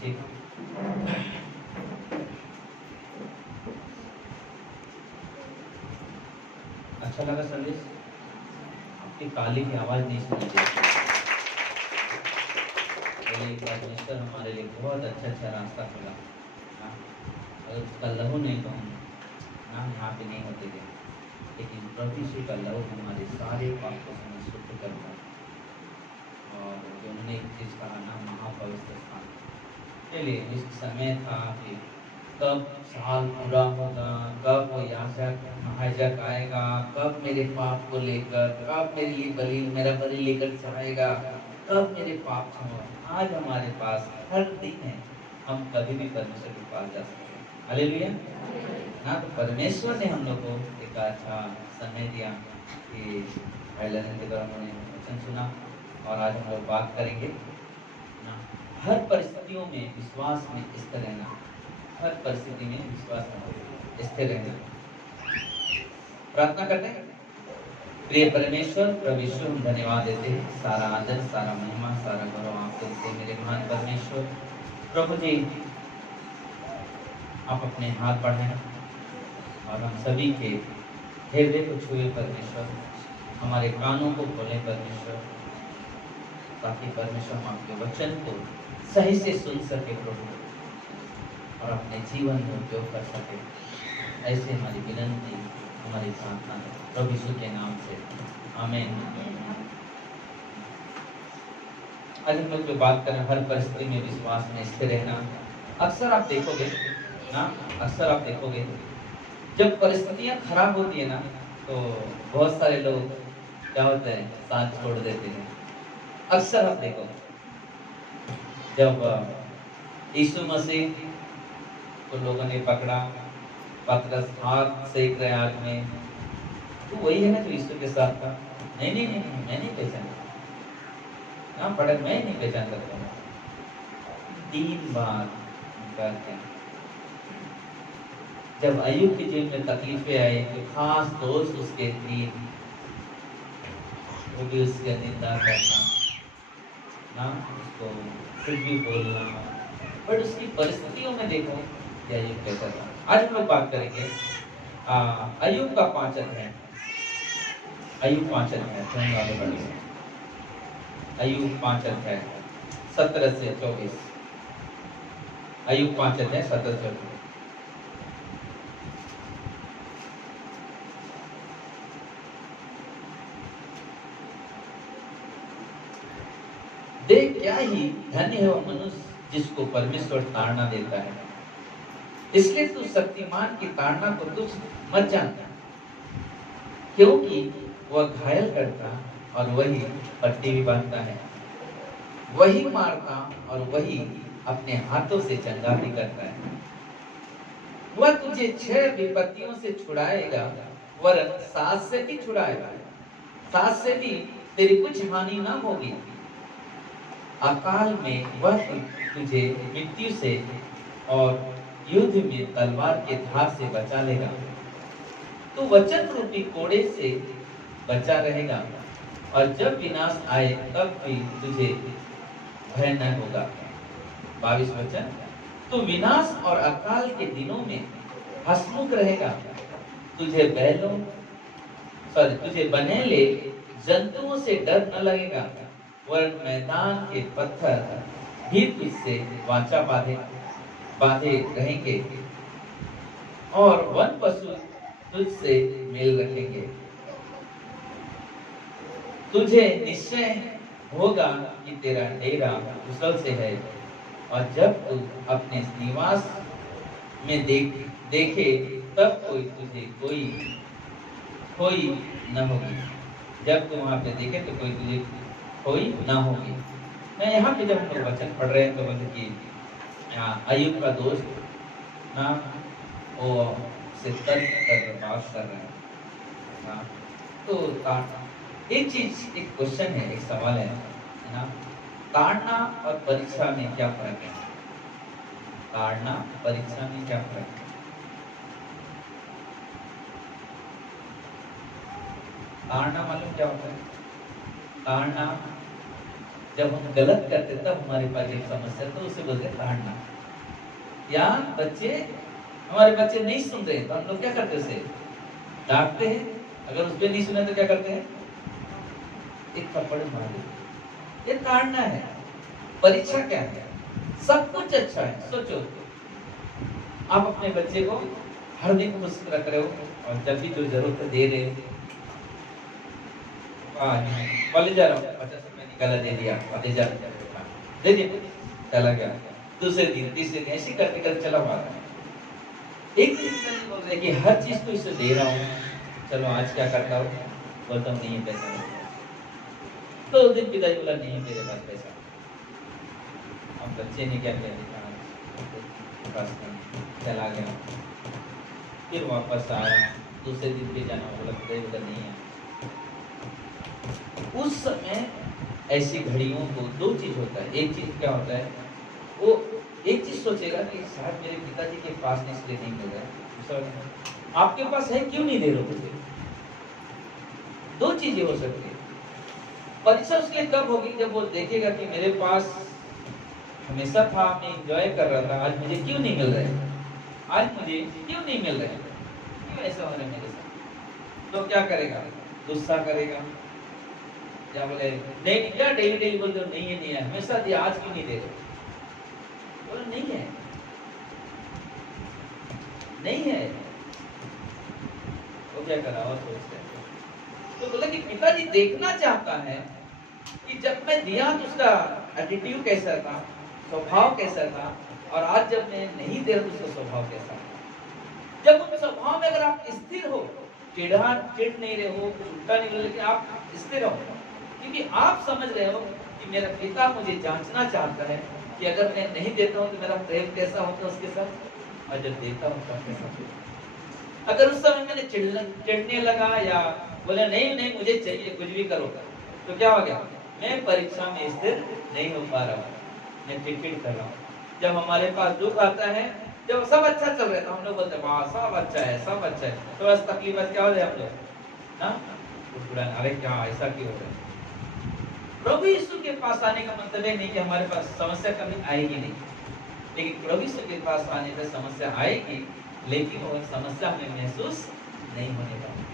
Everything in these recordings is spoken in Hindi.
बैठिए। अच्छा लगा संदेश? आपकी ताली की आवाज नहीं सुनाई देती। बोले परमेश्वर हमारे लिए बहुत अच्छा रास्ता खोला। हाँ, अगर उसका लहू नहीं तो हम ना यहाँ पे नहीं होते थे, लेकिन प्रभु यीशु का लहू हमारे सारे पापों से हमें शुद्ध करता है। और जो उन्होंने एक चीज कहा ना, महापवित्र स्थान के लिए इस समय था कि कब साल पूरा होगा, कब वो याजक महायाजक आएगा, कब मेरे पाप को लेकर, कब मेरे लिए बलि मेरा बलि लेकर चढ़ाएगा, कब मेरे पाप क्षमा होगा। आज हमारे पास हर दिन है, हम कभी भी परमेश्वर के पास जा सकते हैं। हालेलुया ना। तो परमेश्वर ने हम लोग को एक अच्छा समय दिया कि भाई ललन के द्वारा उन्होंने वचन सुना, और आज हम लोग बात करेंगे ना, हर परिस्थितियों में विश्वास में स्थिर रहना। हर परिस्थिति में विश्वास में स्थिर रहना। प्रार्थना करते हैं। प्रिय परमेश्वर, प्रभु यीशु, हम धन्यवाद देते हैं। सारा आदर, सारा महिमा, सारा गौरव आपको देते हैं मेरे महान परमेश्वर। प्रभु जी, आप अपने हाथ बढ़ाएं और हम सभी के हृदय को छुए परमेश्वर, हमारे कानों को खोले परमेश्वर, ताकि परमेश्वर हम आपके वचन को सही से सुन सके प्रभु, और अपने जीवन में उपयोग कर सके। ऐसे हमारी विनती, हमारी प्रार्थना प्रभु यीशु के नाम से, आमीन। आज हम लोग जो बात करें, हर परिस्थिति में विश्वास में स्थिर रहना। अक्सर आप देखोगे ना, अक्सर आप देखोगे जब परिस्थितियां खराब होती है ना, तो बहुत सारे लोग क्या होते हैं, साथ छोड़ देते हैं। अक्सर आप देखो, जब यीशु मसीह को लोगों ने पकड़ा, पतरस हाथ सेक रहे आग में, तो वही है ना जो यीशु के साथ था। नहीं नहीं नहीं, मैं नहीं पहचाना, ना पढ़ा, मैं नहीं पहचान सकता हूँ। 3 बार इनकार किया। जब अय्यूब की जीवन में तकलीफें आई, तो खास दोस्त उसके 3, वो भी उसकी निंदा करना ना, उसको कुछ भी बोलना, बट उसकी परिस्थितियों में देखो कि अय्यूब कैसा था। आज हम लोग बात करेंगे अय्यूब का 5 अध्याय। अय्यूब 5 अध्याय, तुम आगे बढ़िए। अय्यूब 5 अध्याय 17 से 24। अय्यूब 5 अध्याय 17 से 24। देख, क्या ही धन्य है वह मनुष्य जिसको परमेश्वर ताड़ना देता है। इसलिए तू शक्तिमान की ताड़ना को तुच्छ मत जानता, क्योंकि वह घायल करता और वही पट्टी भी बांधता है, वही मारता और वही अपने हाथों से चंगा भी करता है। वह तुझे 6 विपत्तियों से छुड़ाएगा, वरन 7 से भी छुड़ाएगा, 7 से भी तेरी कुछ हानि ना होगी। अकाल में वह तुझे मृत्यु से और युद्ध में तलवार के धार से बचा लेगा। तू वचन रूपी कोड़े से बचा रहेगा, और जब विनाश आए तब भी तुझे भय न होगा। 22 वचन, तू विनाश और अकाल के दिनों में हंसमुख रहेगा। तुझे बनेले जंतुओं से डर न लगेगा, वरन मैदान के पत्थर भी तुझसे वाचा बांधे रहेंगे, और वन पशु तुझसे मेल रखेंगे। तुझे निश्चय होगा कि तेरा डेरा कुशल से है, और जब तू अपने निवास में देखे तब तुझे कोई न होगी। जब तुम वहां पे देखे तो तुझे कोई ना होगी। मैं यहाँ पे जब हम लोग वचन पढ़ रहे हैं तो बोले कि अय्यूब का दोस्त ना, वो से तर्क कर बात कर रहे हैं ना। तो एक क्वेश्चन है, एक सवाल है ना, ताड़ना और परीक्षा में क्या फर्क है? ताड़ना परीक्षा में क्या फर्क है? ताड़ना मालूम क्या होता है? ताड़ना जब हम गलत करते तब हमारे पास एक समस्या, तो उसे बोलते हैं ताड़ना। या हमारे बच्चे नहीं सुन रहे तो हम लोग क्या करते हैं, डांटते हैं। अगर उस पर नहीं सुने तो क्या करते हैं, एक थप्पड़ मार देते। ये ताड़ना है। परीक्षा क्या है, सब कुछ अच्छा है। सोचो आप अपने बच्चे को हर दिन खुश रख रहे हो और जब भी जो जरूरत है दे रहे हो। कॉलेज जा रहा हूँ, 50 रुपये निकाला, दे दिया, दे दिया, चला गया। दूसरे दिन तीसरे दिन ऐसे करते करते चला हुआ है। एक दिन बोल रहे कि हर चीज को इसे दे रहा हूँ, चलो आज क्या करता हूँ, बोलता हूँ नहीं है पैसा। तो उस दिन पिताजी बोला नहीं है मेरे पास पैसा। अब बच्चे ने क्या किया, पास चला गया। फिर वापस आया, दूसरे दिन भी जाना, बोला पिताजी बोला नहीं है। उस समय ऐसी घड़ियों को दो चीज होता है। एक चीज क्या होता है, वो एक चीज सोचेगा कि शायद मेरे पिताजी के पास नहीं, इसलिए नहीं मिल रहा है। दूसरा, आपके पास है क्यों नहीं दे रहे मुझे। दो चीजें हो सकती है। परीक्षा उसके कब होगी, जब वो देखेगा कि मेरे पास हमेशा था, मैं एंजॉय कर रहा था, आज मुझे क्यों नहीं मिल रहा है, आज मुझे क्यों नहीं मिल रहा है, क्यों ऐसा हो रहा है मेरे साथ। तो क्या करेगा, गुस्सा करेगा, क्या बोले नहीं, क्या डेली डेली बोलते हो नहीं है, नहीं है, हमेशा दिया, आज क्यों नहीं दे रहे, बोला नहीं है, नहीं है। वो क्या करा और सोचते हैं। तो बोला कि पिताजी देखना चाहता है कि जब मैं दिया तो उसका एटीट्यूड कैसा था, स्वभाव कैसा था, और आज जब मैं नहीं दे रहा तो उसका स्वभाव कैसा था। जब उस स्वभाव में अगर आप स्थिर हो, चिढ़ नहीं रहे हो, उल्टा नहीं रहे, लेकिन आप स्थिर हो, क्योंकि आप समझ रहे हो कि मेरा पिता मुझे जांचना चाहता है कि अगर मैं नहीं देता हूं तो मेरा प्रेम कैसा होता है उसके साथ, और जब देता हूं तो कैसा होता। अगर उस समय मैंने चिढ़ने लगा या बोले नहीं नहीं मुझे चाहिए, कुछ भी करो, तो क्या हो गया, मैं परीक्षा में स्थिर नहीं हो पा रहा हूँ, मैं टिकट कर रहा हूँ। जब हमारे पास दुख आता है, जब सब अच्छा चल रहा था, हम लोग बोलते वाह सब अच्छा है, सब अच्छा है, तो बस तकलीफ क्या हो जाए हम लोग ना, अरे क्या ऐसा क्यों हो रहा है। प्रभु यीशु के पास आने का मतलब है नहीं कि हमारे पास समस्या कभी आएगी नहीं, लेकिन प्रभु यीशु के पास आने पर समस्या आएगी, लेकिन वो समस्या हमें महसूस नहीं होने पाएगी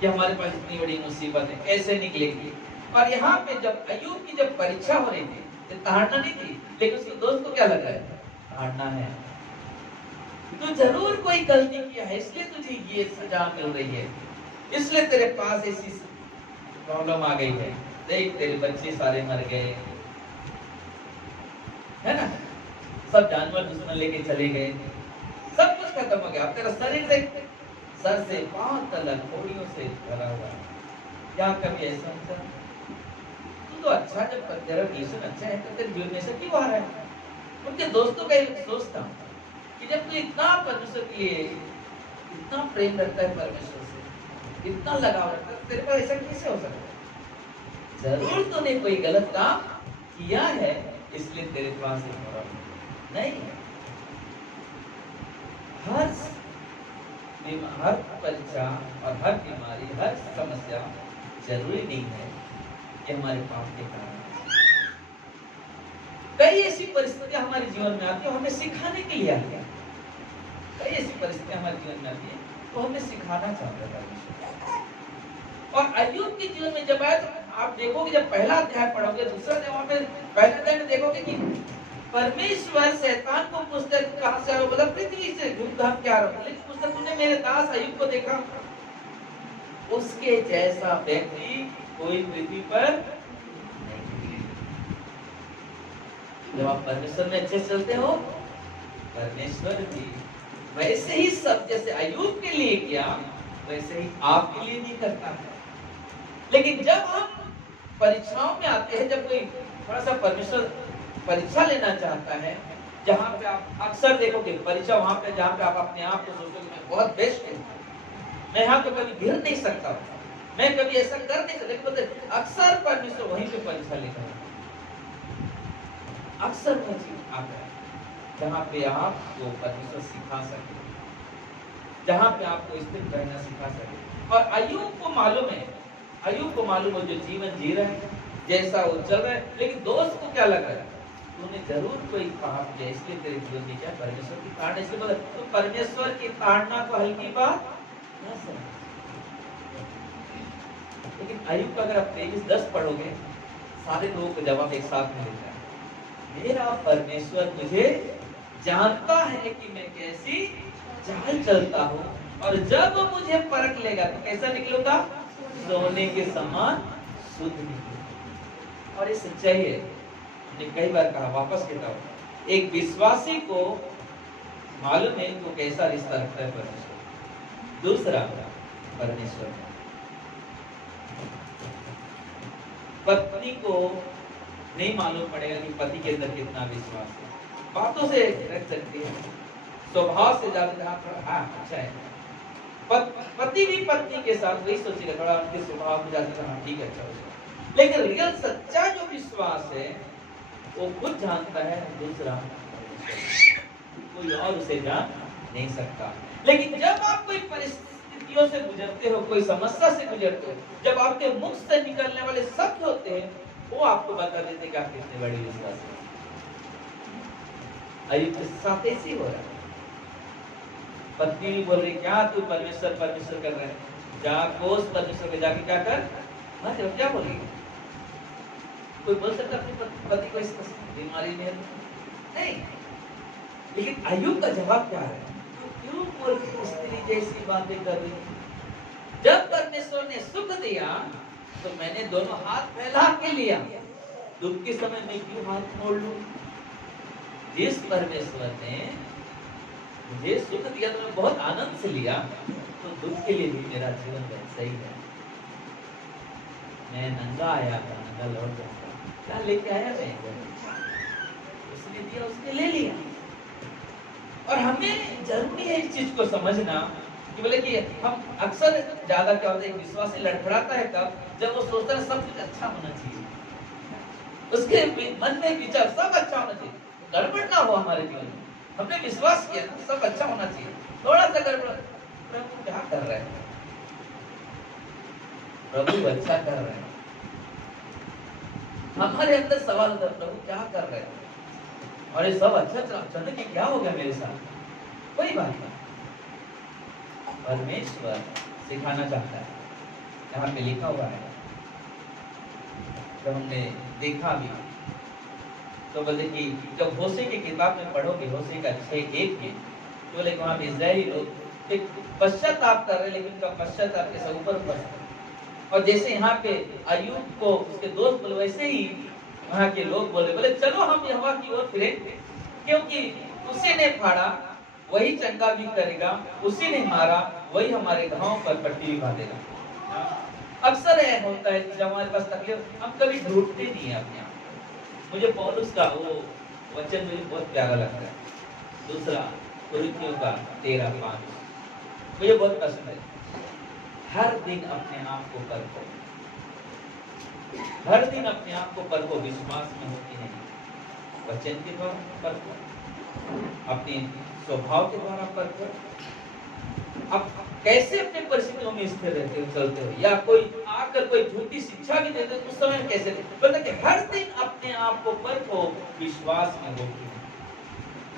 कि हमारे पास इतनी बड़ी मुसीबत है, ऐसे निकलेगी। और यहाँ पे जब अय्यूब की जब परीक्षा हो रही थी, ताड़ना नहीं थी, लेकिन उसके दोस्त को क्या लगा है, ताड़ना है, तो जरूर कोई गलती किया है, इसलिए तुझे ये सजा मिल रही है, इसलिए तेरे पास ऐसी प्रॉब्लम आ गई है। देख तेरे बच्चे सारे मर गए, है ना, सब जानवर दुश्मन लेके चले गए, सब कुछ खत्म हो गया, तेरा शरीर देख, सर से पांव तक कोड़ियों से भरा हुआ है। क्या कभी ऐसा होता, तू तो अच्छा, जब तेरा रिलेशन अच्छा है तो तेरे जीवन में से क्यों आ रहा है। उनके दोस्तों का एक सोच था कि जब तू इतना परमेश्वर के लिए इतना प्रेम रखता है, परमेश्वर से इतना लगाव रखता है, तेरे पर ऐसा कैसे हो सकता है, जरूर तूने कोई गलत काम किया है, इसलिए तेरे पास नहीं है। हर परीक्षा और हर बीमारी, हर समस्या जरूरी नहीं है कि हमारे पाप के कारण। कई ऐसी परिस्थितियां हमारे जीवन में आती है, हमें सिखाने के लिए आती है। कई ऐसी परिस्थितियां हमारे जीवन में आती है तो हमें सिखाना चाहता है। और अय्यूब के जीवन में जब आया तो आप देखोगे, जब पहला अध्याय पढ़ोगे, दूसरा अध्याय में, पहले अध्याय में देखोगे कि परमेश्वर शैतान को पूछते कहां से आए, बोला पृथ्वी से, धूमधाम क्या रहा, लेकिन पूछता तूने मेरे दास अय्यूब को देखा, उसके जैसा व्यक्ति कोई पृथ्वी पर नहीं। जब आप परमेश्वर में अच्छे चलते हो, परमेश्वर भी वैसे ही सब जैसे अय्यूब के लिए किया, वैसे ही आपके लिए भी करता है। लेकिन जब हम परीक्षाओं में आते हैं, जब कोई थोड़ा सा परमेश्वर परीक्षा लेना चाहता है, जहां पे आप अक्सर देखोगे परीक्षा वहां पे जहां पे आप अपने आप को सोचोगे मैं बहुत बेस्ट हूं, मैं यहाँ पे कभी गिर नहीं सकता, मैं कभी ऐसा कर नहीं सकता, अक्सर परमेश्वर वहीं पे परीक्षा लेकर अक्सर वो चीज आता है जहां पे आपको परमेश्वर सिखा सके, जहां पे आपको स्थिर रहना सिखा सके। और अय्यूब को मालूम है, अय्यूब को मालूम है जो जीवन जी रहा है, जैसा वो चल रहा है, लेकिन दोस्त को क्या लग रहा है, तूने जरूर कोई पाप किया इसलिए तेरी जीवन में क्या परमेश्वर की ताड़ना, इसलिए बोला तो परमेश्वर की ताड़ना को हल्की बात न समझ। लेकिन अय्यूब का अगर आप 23:10 पढ़ोगे, सारे लोगों को जवाब एक साथ में देता है, मेरा परमेश्वर मुझे जानता है कि मैं कैसी चाल चलता हूँ, और जब मुझे परख लेगा तो कैसा निकलूंगा, सोने के समान शुद्ध निकलूंगा। और ये सच्चाई है, हमने कई बार कहा, वापस कहता हूँ, एक विश्वासी को मालूम है वो कैसा रिश्ता रखता है परमेश्वर। दूसरा, परमेश्वर पत्नी को नहीं मालूम पड़ेगा कि पति के अंदर कितना विश्वास है, बातों से रख सकती है, स्वभाव से ज्यादा अच्छा है। पति भी पत्नी के साथ वही सोचेगा, थोड़ा उनके स्वभाव में ज्यादा हाँ ठीक है अच्छा हो, लेकिन रियल सच्चा जो विश्वास है वो खुद जानता है, दूसरा कोई और उसे जान नहीं सकता। लेकिन जब आप कोई परिस्थितियों से गुजरते हो, कोई समस्या से गुजरते हो, जब आपके मुख से निकलने वाले शब्द होते हैं वो आपको बता देते कि आप कितने बड़े विश्वास हैं। अय्यूब के साथ ऐसे हो रहा है, पत्नी भी बोल रही क्या तू परमेश्वर परमेश्वर कर रहा है, जा कोस परमेश्वर के जाके क्या कर, हाँ जब क्या बोलेगी, कोई बोल सकता अपने पति को इस बीमारी में नहीं। लेकिन अय्यूब का जवाब क्या है, क्यों बोल स्त्री जैसी बातें कर रही, जब परमेश्वर ने सुख दिया तो मैंने दोनों हाथ फैला के लिया, दुख के समय में क्यों हाथ मोड़ लूं। जिस परमेश्वर ने मुझे सुख दिया तो मैं बहुत आनंद से लिया, तो दुख के लिए भी मेरा जीवन वैसा ही है। मैं नंगा आया था, नंगा लौट जाता, क्या लेके आया मैं, उसने दिया उसने ले लिया। और हमें जरूरी है इस चीज को समझना कि बोले कि हम अक्सर ज्यादा क्या होता है, विश्वासी लड़खड़ाता है कब, जब वो सोचता है सब कुछ अच्छा होना चाहिए, उसके मन में विचार सब अच्छा होना चाहिए, गड़बड़ ना हो हमारे जीवन में। हमने विश्वास किया सब अच्छा होना चाहिए, थोड़ा सा गड़बड़, प्रभु क्या कर रहे हैं, प्रभु अच्छा कर रहे हैं, हमारे अंदर सवाल होता है प्रभु क्या कर रहे हैं, और ये सब अच्छा चला, अचानक क्या हो गया मेरे साथ, कोई बात नहीं, परमेश्वर सिखाना चाहता है। यहाँ पे लिखा हुआ है, जब हमने देखा भी तो बोले कि जब होशे की किताब में पढ़ोगे, होशे का 6:1 में, तो बोले कि वहाँ पे इस्राएली लोग एक पश्चाताप कर रहे, लेकिन उनका पश्चाताप के सब ऊपर ऊपर, और जैसे यहाँ पे अय्यूब को उसके दोस्त बोले, वैसे ही वहाँ के लोग बोले चलो हम यहोवा की ओर फिरे, क्योंकि उसी ने फाड़ा वही चंगा भी करेगा, उसी ने मारा वही हमारे घाव पर पट्टी भी बांधेगा। अक्सर यह होता है जब हमारे पास तकलीफ, हम कभी ढूंढते नहीं है अपने आप। मुझे पौलुस का वो वचन मुझे बहुत प्यारा लगता है, दूसरा कुरिन्थियों का 13:5 मुझे बहुत पसंद है। हर दिन अपने आप को परखो, हर दिन अपने आप को परखो, विश्वास में हो कि नहीं, वचन के द्वारा परखो, अपने स्वभाव के द्वारा परखो, अब कैसे अपने परिस्थितियों में स्थिर रहते हो, चलते हो, या कोई आकर कोई झूठी शिक्षा भी देते उस समय कैसे, मतलब कि हर दिन अपने आप को परखो, विश्वास में हो कि नहीं,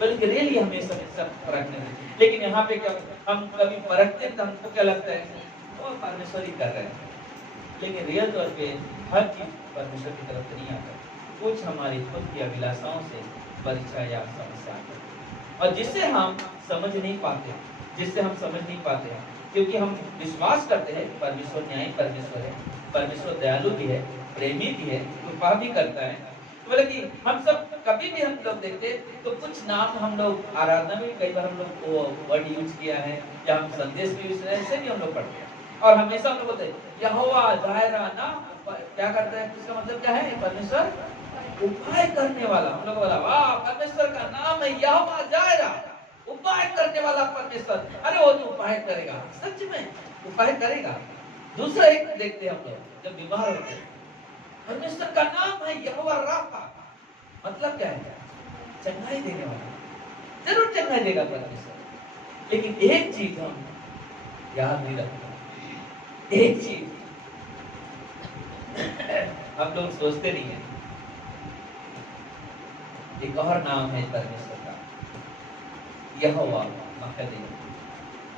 बल्कि रियली हमें सब परखने देते। लेकिन यहाँ पे क्या, हम कभी परखते हैं तो हमको क्या लगता है वो परमेश्वर ही कर रहे हैं, लेकिन रियल तौर पे हर चीज परमेश्वर की तरफ नहीं आता, कुछ हमारी खुद की अभिलाषाओं से परीक्षा या समस्या आती है, और जिससे हम समझ नहीं पाते, क्योंकि हम विश्वास करते हैं परमेश्वर न्यायी परमेश्वर है, परमेश्वर दयालु भी है, प्रेमी भी है, कृपा भी करता है। तो बोले कि हम सब कभी भी हम लोग देखते तो कुछ नाम हम लोग आराधना में कई बार हम लोग वो वर्ड यूज किया है, या हम संदेश में यूज ऐसे भी हम लोग पढ़ते हैं, और हमेशा हम लोग बोलते हैं यहोवा जायरा ना, क्या करता है, इसका मतलब क्या है, परमेश्वर उपाय करने वाला। हम लोग बोला वाह परमेश्वर का नाम है यहोवा जायरा, उपाय करने वाला परमेश्वर, अरे वो तो उपाय करेगा, सच में उपाय करेगा। दूसरा एक देखते हैं हम लोग जब बीमार होते हैं, परमेश्वर का नाम है यहोवा राफा, मतलब क्या है, चंगाई देने वाला, जरूर चंगाई देगा परमेश्वर। लेकिन एक चीज हम याद नहीं रखते, एक चीज हम लोग सोचते नहीं है। एक और नाम है परमेश्वर का, यहोवा मकदे।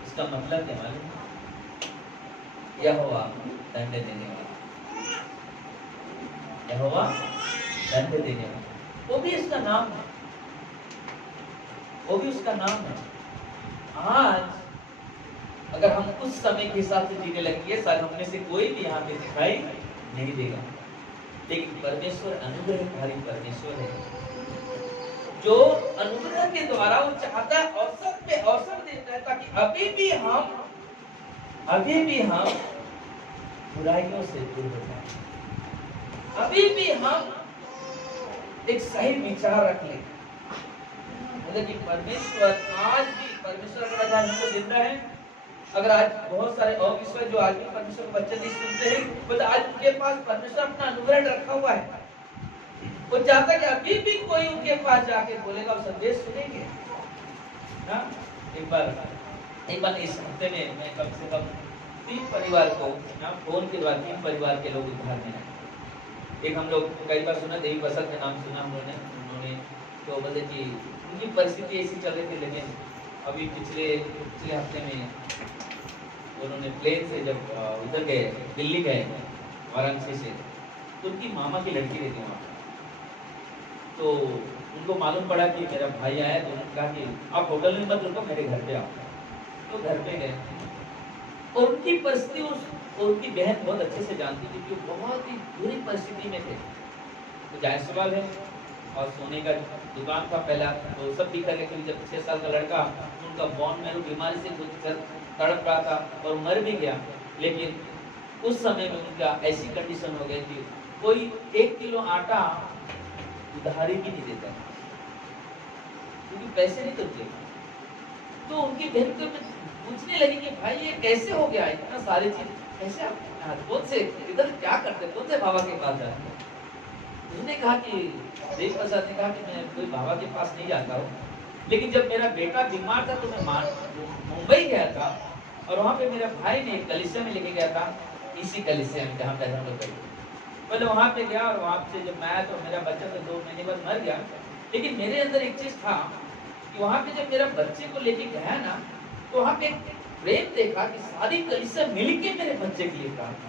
इसका मतलब क्या मालूम? यहोवा दंड देने वाला, यहोवा दंड देने वाला, वो भी इसका नाम है, वो भी उसका नाम है। आज अगर हम उस समय के हिसाब से जीने लगेंगे, शायद हम में से कोई भी यहाँ पे दिखाई नहीं देगा। लेकिन परमेश्वर अनुग्रहकारी परमेश्वर है, जो अनुग्रह के द्वारा वो चाहता है अवसर पे अवसर देता है, ताकि अभी भी हम बुराइयों से दूर हो जाए, अभी भी हम एक सही विचार रख लें। मतलब कि परमेश्वर आज भी, परमेश्वर अगर आज हमको जिंदा है, अगर आज बहुत सारे अविश्वासी जो आज भी परमेश्वर का वचन नहीं सुनते हैं, तो आज उनके पास परमेश्वर अपना अनुग्रह रखा हुआ है। वो चाहता कि अभी भी कोई उनके पास जाके बोलेगा, वो संदेश सुनेंगे ना। एक बार इस हफ्ते में मैं कम से कम 3 परिवार को ना फोन के द्वारा 3 परिवार के लोग उद्धार में आए। एक हम लोग कई बार सुना, देवी बसंत का नाम सुना हम लोगों ने, उन्होंने तो बोले कि उनकी परिस्थिति ऐसी चल रही थी, लेकिन अभी पिछले हफ्ते में उन्होंने प्लेन से जब उधर गए, दिल्ली गए वाराणसी से, तो उनकी मामा की लड़की रहती वहाँ, तो उनको मालूम पड़ा कि मेरा भाई आया, तो उन्होंने कहा कि आप होटल में मत रुको, मेरे घर पे आओ। तो घर पे गए और उनकी परिस्थिति उनकी बहन बहुत अच्छे से जानती थी कि वो बहुत ही बुरी परिस्थिति में थे। तो जाहिर सवाल है, और सोने का दुकान था पहला, तो सब दिखा गया कि जब 6 साल का लड़का उनका बोन मैरो बीमारी से तड़प रहा था और मर भी गया। लेकिन उस समय में उनका ऐसी कंडीशन हो गई थी, कोई 1 किलो आटा उधारी भी नहीं देता, क्योंकि पैसे नहीं थे। तो उनकी बहन को पूछने लगी कि भाई ये कैसे हो गया, इतना सारी चीज कैसे आप कौन से इधर क्या करते, कौन से बाबा के पास जाते? उसने कहा कि देव प्रसाद ने कहा कि मैं कोई बाबा के पास नहीं जाता हूँ, लेकिन जब मेरा बेटा बीमार था तो मैं मुंबई गया था, और वहाँ पे मेरे भाई ने एक कलीसिया में लेके गया था, इसी कलीसिया में जहाँ पे हम लोग गए। पहले वहाँ पे गया, और वहाँ से जब मैं आया तो मेरा बच्चा तो 2 महीने बाद मर गया। लेकिन मेरे अंदर एक चीज था कि वहाँ पे जब मेरा बच्चे को लेके गया ना, तो वहाँ पे प्रेम देखा कि सारी कलीसिया मिलके मेरे बच्चे के लिए प्रार्थना,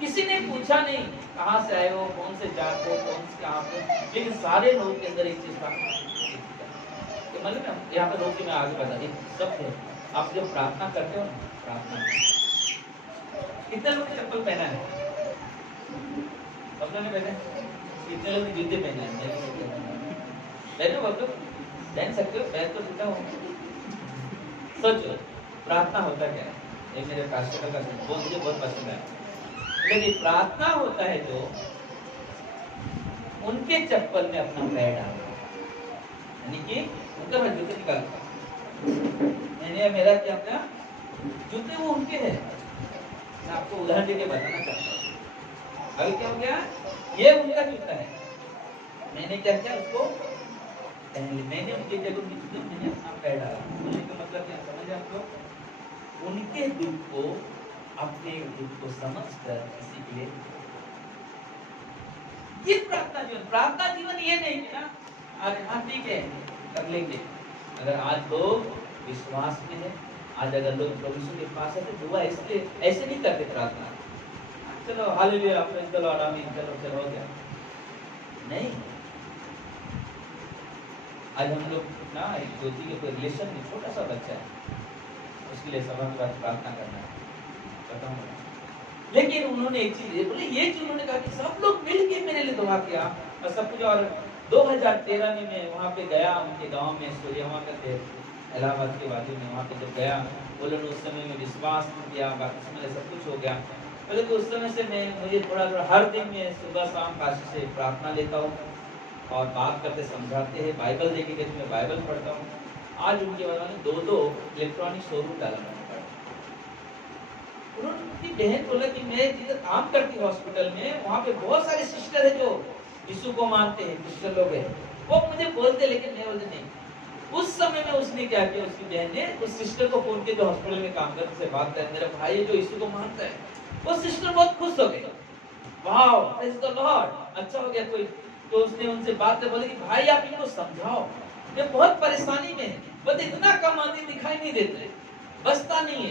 किसी ने पूछा नहीं कहाँ से आए हो, कौन से जात हो, कौन से कहाँ पे, लेकिन सारे लोगों के अंदर एक चीज था कि मतलब यहाँ पे रोक के मैं आगे बता दी सब थे, आप जब प्रार्थना करते हो ना, प्रार्थना कितने लोग ने चप्पल पहना है? सबने पहना है? कितने लोग ने जूते पहना है? पहने हो लोग? पहन सकते हो? पहन तो सकता हूँ। सोचो प्रार्थना होता क्या है? ये मेरे पास्टर का वो मुझे बहुत पसंद है। लेकिन प्रार्थना होता है जो उनके चप्पल में अपना पैर डालना, यानी कि उनका मैं जूते निकालता, मैंने मेरा क्या अपना जूते वो उनके हैं। मैं आपको उदाहरण देके बताना चाहता हूँ। अभी क्या हो गया, ये उनका जूता है, मैंने क्या किया उसको पहन लिया, मैंने उनके जगह मैंने अपना पैर डाला। बोलने का मतलब क्या समझे आप लोग? उनके दुख को अपने दुख को समझकर किसी के लिए ये प्रार्थना जीवन ये नहीं कि ना आज हाँ ठीक है कर लेंगे। अगर आज लोग विश्वास में है, आज अगर लोग प्रभु के पास है तो दुआ इसलिए ऐसे नहीं करते प्रार्थना, चलो हालेलुया चलो आराम चलो हो गया नहीं। आज हम लोग ना एक ज्योति के रिलेशन में छोटा सा बच्चा है, उसके लिए सभा के बाद प्रार्थना करना है बताऊंगा। लेकिन उन्होंने एक चीज बोले, ये चीज उन्होंने कहा कि सब लोग मिल के मेरे लिए दुआ किया और सब कुछ। और 2013 में मैं वहाँ पे गया, उनके गांव में सूर्य वहाँ करते इलाहाबाद के बाजू में, वहाँ पे जब गया बोले उस समय में विश्वास किया, बाकी समय सब कुछ हो गया। बोले तो उस समय से मुझे थोड़ा हर दिन में सुबह शाम काशी से प्रार्थना लेता हूँ और बात करते समझाते हैं, बाइबल देखे तो मैं बाइबल पढ़ता हूँ। आज उनके बाद में 2 इलेक्ट्रॉनिक शोरूम डाला मैंने। उनकी बहन बोला कि मैं जिधर काम करती हूँ हॉस्पिटल में, वहाँ पे बहुत सारे सिस्टर है जो यीशु को मानते हैं, सिस्टर लोग हैं, वो मुझे बोलते, लेकिन मैं बोलते नहीं। उस समय में उसने क्या किया, उसकी बहन ने उस सिस्टर को फोन किया जो हॉस्पिटल में काम करते से बात कर, मेरा भाई जो यीशु को मानता है। वो सिस्टर बहुत खुश हो गई, वाओ प्रेज द लॉर्ड, अच्छा हो गया कोई। तो उसने उनसे बात से बोले कि भाई आप इनको समझाओ, ये बहुत परेशानी में है, बस इतना कम आदमी दिखाई नहीं देते, बसता नहीं है,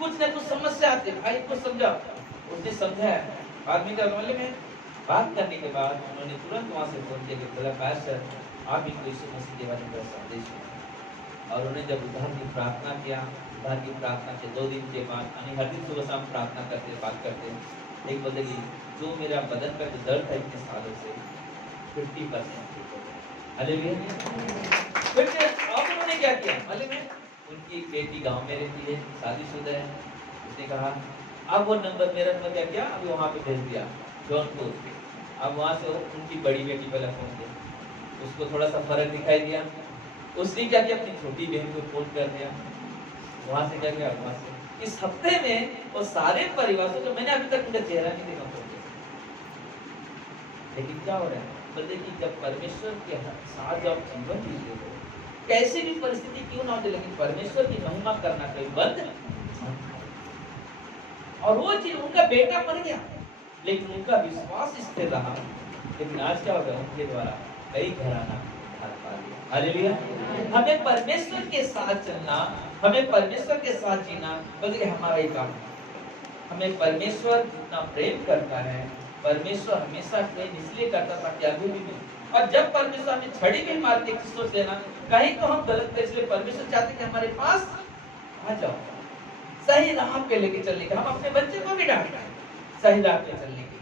कुछ ना कुछ समस्या आती है, भाई को समझाओ। उसने समझाया। आदमी का मालूम है, बात करने के बाद उन्होंने तुरंत वहां से फोन किया कि बोला पास्टर आप इनको यीशु मसीह के बारे में संदेश दें। और उन्होंने जब उद्धार की प्रार्थना किया, उद्धार की प्रार्थना के 2 दिन के बाद, यानी हर दिन सुबह शाम प्रार्थना करते बात करते, एक बदली जो मेरा बदन का जो दर्द है इतने सालों से 50% ठीक हो गया। हालेलुया। फिर अब उन्होंने क्या किया मालूम है, उनकी बेटी गांव में रहती है, शादीशुदा है। उसने कहा अब वो नंबर, मेरा नंबर क्या किया, अभी वहाँ पे भेज दिया जौनपुर। अब वहाँ से उनकी बड़ी बेटी पहले फोन किया, उसको थोड़ा सा फर्क दिखाई दिया, उसने क्या किया अपनी छोटी बहन को फोन कर दिया, वहाँ से क्या किया, वहाँ से इस हफ्ते में वो सारे परिवार से, जो मैंने अभी तक उनका चेहरा नहीं देखा फोन किया। लेकिन क्या हो रहा है, बोलते कि जब परमेश्वर के साथ जब जीवन जीते हो, कैसी भी परिस्थिति क्यों ना हो, लेकिन परमेश्वर की महिमा करना कहीं बंद। और वो चीज, उनका बेटा मर गया लेकिन उनका विश्वास स्थिर रहा। लेकिन आज क्या हो गया, उनके द्वारा कई घराना घर पा लिया। हालेलुया। हमें परमेश्वर के साथ चलना, हमें परमेश्वर के साथ जीना, बल्कि हमारा ही काम है। हमें परमेश्वर जितना प्रेम करता है, परमेश्वर हमेशा प्रेम इसलिए करता था कि अभी भी, और जब परमेश्वर हमें छड़ी भी मार के सोच लेना कहीं तो हम गलत थे, इसलिए परमेश्वर चाहते कि हमारे पास आ जाओ, सही राह पे लेके चलने का। हम अपने बच्चे को भी डांटते हैं सही राह पे चलने की,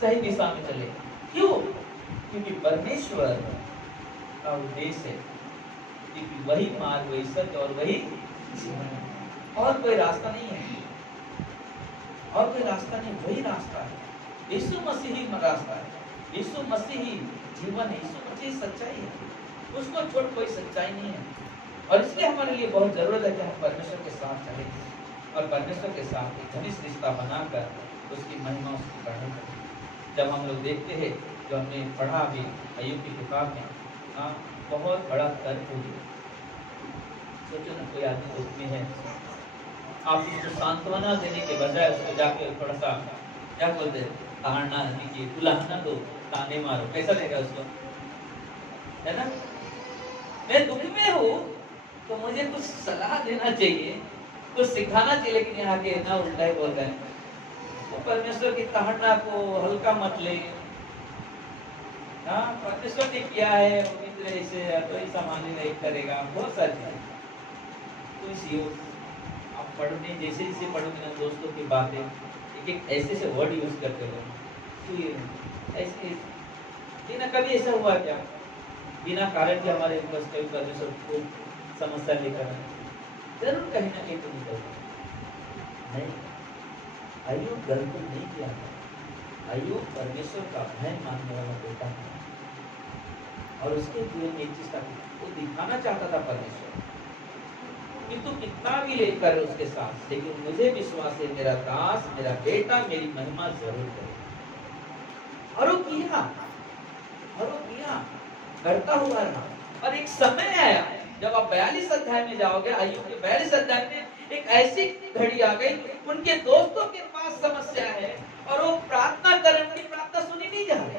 सही दिशा में चले। क्यों? क्योंकि परमेश्वर का उद्देश्य है, क्योंकि वही मार्ग, वही सत्य और वही जीवन, और कोई रास्ता नहीं है, और कोई रास्ता नहीं, वही रास्ता है। यीशु मसीह ही रास्ता है, यीशु मसीह ही जीवन है, यीशु मसीह सच्चाई है, उसको छोड़ कोई सच्चाई नहीं है। और इसलिए हमारे लिए बहुत जरूरत है कि हम परमेश्वर के साथ चलें और परमेश्वर के साथ एक घनिष्ठ रिश्ता बनाकर उसकी महिमा, उसकी बढ़ाई करें। जब हम लोग देखते हैं, जो हमने पढ़ा अभी अय्यूब की किताब में, हाँ, बहुत बड़ा तर्क हो गया। सोचो ना, कोई आदमी दुख में है, आप उसको सांत्वना देने के बजाय उसको जाके थोड़ा सा क्या बोलते हैं, ताड़ना दीजिए, बुलाना दो, ताने मारो, कैसा लगेगा उसको, है ना? मैं दुख में हूँ तो मुझे कुछ सलाह देना चाहिए, कुछ सिखाना चाहिए, लेकिन यहाँ के ना उल्टा ही बोल रहे हैं। तो परमेश्वर की ताड़ना को हल्का मत ले। हाँ, परमेश्वर ने किया है, वो मित्र ऐसे तो ही सामान्य नहीं करेगा, बहुत सारी है। तो इसी आप पढ़ने जैसे जैसे पढ़ोगे ना, दोस्तों की बातें, एक एक ऐसे से वर्ड यूज करते हो, तो ये ऐसे बिना, कभी ऐसा हुआ क्या बिना कारण के हमारे ऊपर कभी परमेश्वर को समस्या लेकर आए? जरूर कहीं ना कहीं तो निकलता नहीं। अय्यूब गलत नहीं किया था, अय्यूब परमेश्वर का भय मानने वाला बेटा था, और उसके जीवन में एक चीज था, वो दिखाना चाहता था परमेश्वर कि तू कितना भी लेकर उसके साथ, लेकिन मुझे विश्वास है मेरा दास, मेरा बेटा मेरी महिमा जरूर करेगा। और वो किया, और वो किया, करता हुआ रहा। और एक समय आया जब आप 42 अध्याय में जाओगे, अय्यूब के 42 अध्याय में एक ऐसी घड़ी आ गई, उनके दोस्तों के पास समस्या है और वो प्रार्थना करें, उनकी प्रार्थना सुनी नहीं जा रही।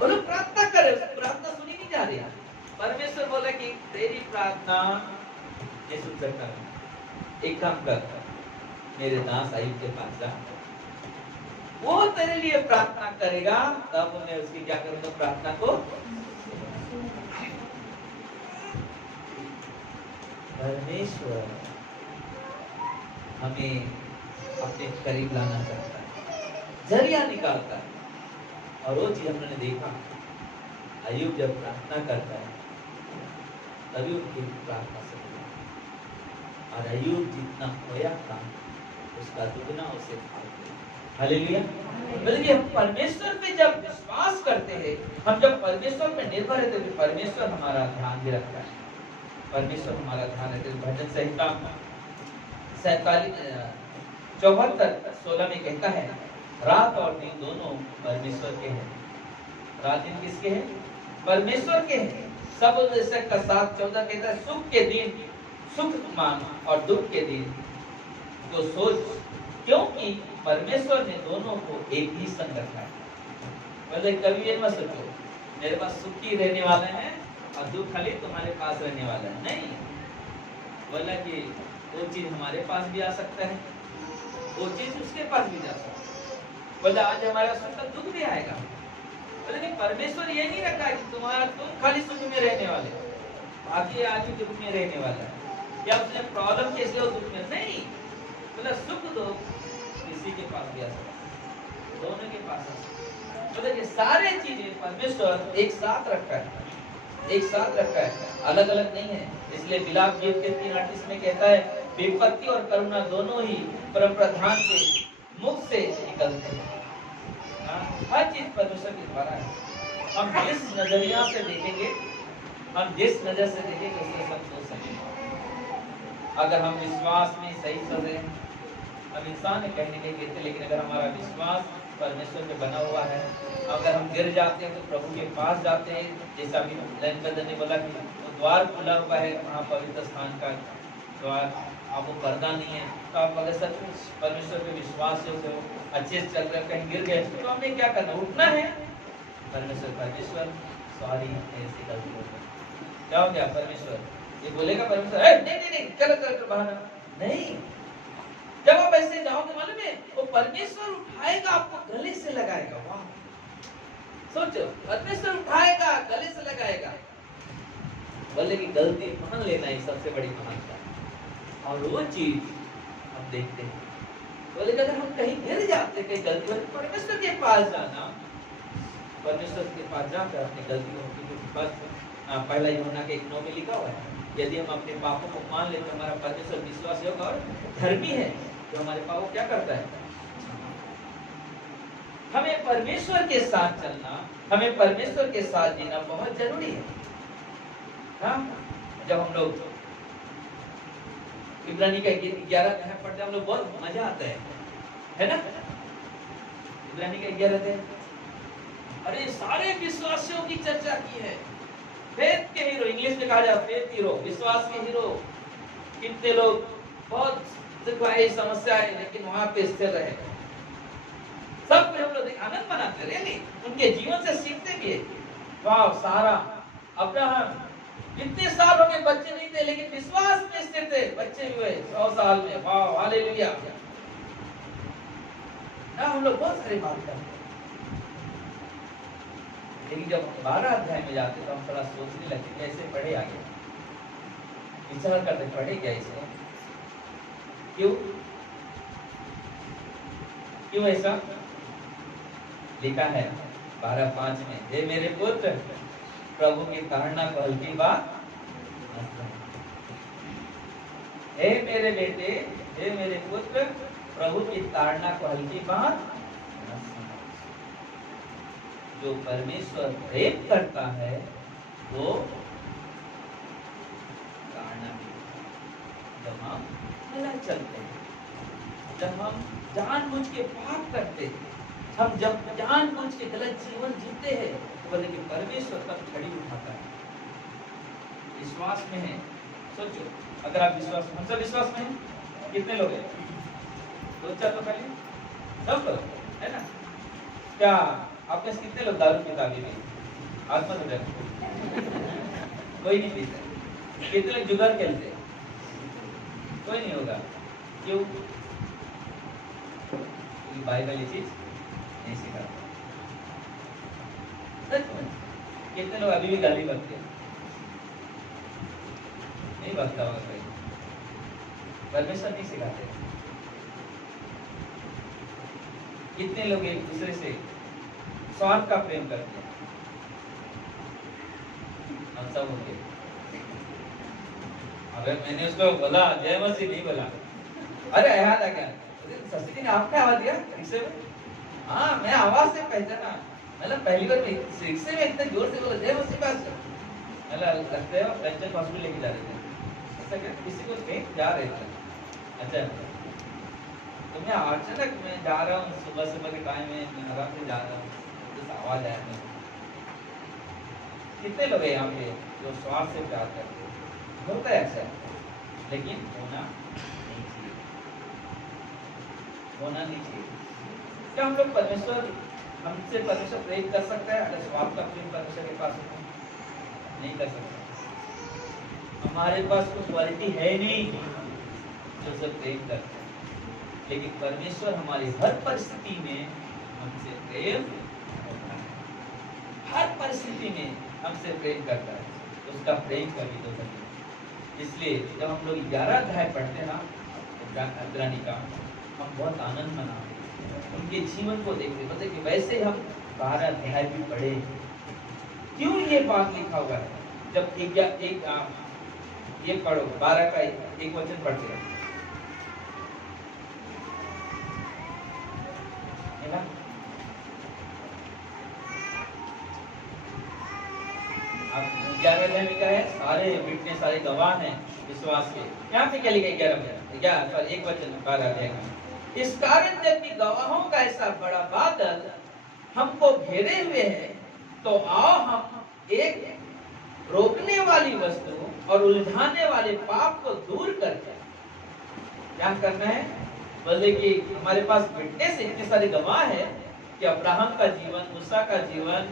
वो लोग प्रार्थना करे, प्रार्थना सुनी नहीं जा रही। परमेश्वर बोला कि तेरी प्रार्थना ये सुन सकता है, एक काम कर, मेरे दास अय्यूब के पास जा, वो तेरे लिए प्रार्थना करेगा, तब मैं उसकी क्या करूंगा, प्रार्थना को। परमेश्वर हमें अपने करीब लाना चाहता है, जरिया निकालता है। और वो चीज हमने देखा, अय्यूब जब प्रार्थना करता है तभी उनकी प्रार्थना से मिला, और अय्यूब जितना खोया था उसका दुगना उसे खा गया। हालेलुया। बल्कि हम परमेश्वर पे जब विश्वास करते हैं, हम जब परमेश्वर पे निर्भर रहते हैं, परमेश्वर हमारा ध्यान भी रखता है, परमेश्वर हमारा ध्यान रखते हैं। भजन संहिता 74:16 में कहता है, रात और दिन दोनों परमेश्वर के हैं। रात दिन किसके हैं? परमेश्वर के हैं। सब का 7:14 कहता है, सुख के दिन सुख मान और दुख के दिन तो सोच, क्योंकि परमेश्वर ने दोनों को एक ही संग रखा है। बोले कभी ये मत सोचो मेरे पास सुखी रहने वाले हैं और दुख खाली तुम्हारे पास रहने वाला है, नहीं। बोला कि वो चीज हमारे पास भी आ सकता है, वो चीज उसके पास भी जा सकता है। बोला आज हमारे पास दुख भी आएगा, लेकिन परमेश्वर ये नहीं रखा कि तुम खाली सुख में रहने वाले, बाकी आदमी दुख में रहने वाला है, या उसने प्रॉब्लम कैसे हो दुख में, नहीं। बोला सुख दो किसी के पास भी आ सकता है, दोनों के पास आ सकता है। मतलब ये सारे चीजें परमेश्वर एक साथ रखा है, एक साथ रखा है, अलग अलग नहीं है। इसलिए विलाप गीत के 3:38 में कहता है विपत्ति और करुणा दोनों ही परम प्रधान के मुख से निकलते हैं। हर चीज परमेश्वर के द्वारा है। हम जिस नजरिया से देखेंगे, हम जिस नजर से देखेंगे उससे सब सोच सकेंगे। अगर हम विश्वास में सही चल रहे हैं, हम इंसान है कहने नहीं कहते, लेकिन अगर हमारा विश्वास परमेश्वर पे बना हुआ है, अगर हम गिर जाते हैं तो प्रभु के पास जाते हैं, जैसा अभी लैंकदर ने बोला कि वो द्वार खुला हुआ है वहाँ पवित्र स्थान का द्वार, आप वो पर्दा नहीं है, तो आप अगर सच परमेश्वर पे विश्वास से अच्छे से चल रहे कहीं गिर गए तो हमने क्या करना, उठना है। परमेश्वर सॉरी ऐसी गलती हो गई, क्या हो गया, परमेश्वर ये बोलेगा परमेश्वर नहीं चलो बहाना नहीं। जब आप ऐसे जाओगे मालूम है वो परमेश्वर उठाएगा, आपको गले से लगाएगा। वाह, सोचो, परमेश्वर उठाएगा, गले से लगाएगा। बोले कि गलती मान लेना ही सबसे बड़ी महानता है। और वो चीज हम देखते हैं, बोले कि अगर हम कहीं गिर जाते, कहीं गलती होती, परमेश्वर के पास जाना, परमेश्वर के पास जाकर अपनी गलतियों की बस पहला यूहन्ना के 1:9 में लिखा हुआ है, यदि हम अपने पापों को मान लेते, हमारा परमेश्वर विश्वास योग्य और धर्मी है, तो हमारे पापों क्या करता है। हमें परमेश्वर के साथ चलना, हमें परमेश्वर के साथ जीना बहुत जरूरी है। हाँ, जब हम लोग इब्रानी का 11 अध्याय पढ़ते हैं, हम लोग बहुत मजा आता है ना। इब्रानी का 11 अध्याय, अरे सारे विश्वासियों की चर्चा की है, फेथ के हीरो, इंग्लिश में कहा जाता है फेथ हीरो, विश्वास के हीरो। कितने लोग बहुत समस्या है लेकिन वहां पे स्थिर रहे, सब पे हम लोग आनंद मनाते रहे, उनके जीवन से सीखते भी है। वाह, सारा अब्राहम कितने साल हो गए बच्चे नहीं थे, लेकिन विश्वास में स्थिर थे, बच्चे हुए 100 साल में। वाह, हालेलुया। ना हम लोग बहुत सारी बात करते हैं, लेकिन जब 12 अध्याय में जाते तो हम थोड़ा सोचने लगते कैसे पढ़े आगे, विचार करते पढ़े क्या इसे, क्यों ऐसा लिखा है 12:5 में, हे मेरे पुत्र प्रभु की ताड़ना को हल्की बात, हे मेरे बेटे, हे मेरे पुत्र प्रभु की ताड़ना को हल्की बात। जो परमेश्वर प्रेम करता है वो ताड़ना भी, जब हम अलग चलते हैं, जब हम जानबूझ के पाप करते हैं, हम जब जानबूझ के गलत जीवन जीते हैं, तो बोले कि परमेश्वर तब खड़ी उठाता है। विश्वास में है, सोचो, अगर आप विश्वास, हम सब विश्वास में हैं, कितने लोग हैं, 2-4 तो पहले सब लोग है ना। क्या आपके कितने लोग दारू पीता अभी भी, आत्मा तो कोई नहीं पीता। कितने लोग जुगार खेलते, कोई नहीं होगा, क्यों, क्योंकि बाइबल ये चीज नहीं सिखाता। कितने लोग अभी भी गाली बकते, नहीं बकता होगा कोई, परमेश्वर नहीं सिखाते। कितने लोग एक दूसरे से स्वार्थ का प्रेम करते हैं, हम सब होंगे। अगर मैंने उसको बोला जय मसीह नहीं बोला, अरे याद आ गया, सस्ती ने आपने आवाज दिया रिक्शे में, हाँ मैं आवाज से पहचाना, मतलब पहली बार रिक्शे में इतने जोर से बोला जय मसीह पास, मतलब लगता है रंजन हॉस्पिटल लेके जा रहे थे, ऐसा क्या किसी को कहीं जा रहे थे, अच्छा तो मैं अचानक मैं जा रहा हूँ, सुबह के टाइम में मैं आराम से जा रहा हूँ, तो आवाज आया मैं, कितने लोग हैं यहाँ पे जो स्वार्थ से प्यार करते हैं, होता है ऐसा, लेकिन होना नहीं चाहिए। होना नहीं चाहिए। क्या हम लोग हमसे परमेश्वर प्रेम कर सकता है अगर स्वभाव का प्रेम परमेश्वर के पास हो? नहीं कर सकता। हमारे पास कोई क्वालिटी है नहीं जो सब प्रेम करते हैं, लेकिन परमेश्वर हमारी हर परिस्थिति में हमसे प्रेम करता है। हर परिस्थिति में हमसे प्रेम करता है, उसका प्रेम कभी तो नहीं। इसलिए जब हम लोग 11 अध्याय पढ़ते हैं ना इब्रानी का, हम बहुत आनंद मनाते, उनके जीवन को देखते, मतलब कि वैसे हम 12 अध्याय भी पढ़े। क्यों ये बात लिखा हुआ है? जब ये पढ़ो 12 का एक वचन पढ़ते हैं ना, अब 11 अध्याय में क्या है? सारे विटनेस, सारे गवाह हैं विश्वास के। यहाँ पे क्या लिखा है? 11 एक वचन 12 अध्याय का, इस कारण जबकि गवाहों का ऐसा बड़ा बादल हमको घेरे हुए है, तो आओ हम एक रोकने वाली वस्तु और उलझाने वाले पाप को दूर करके क्या करना है? बोले कि हमारे पास विटनेस इतने सारे गवाह है कि अब्राहम का जीवन, मूसा का जीवन,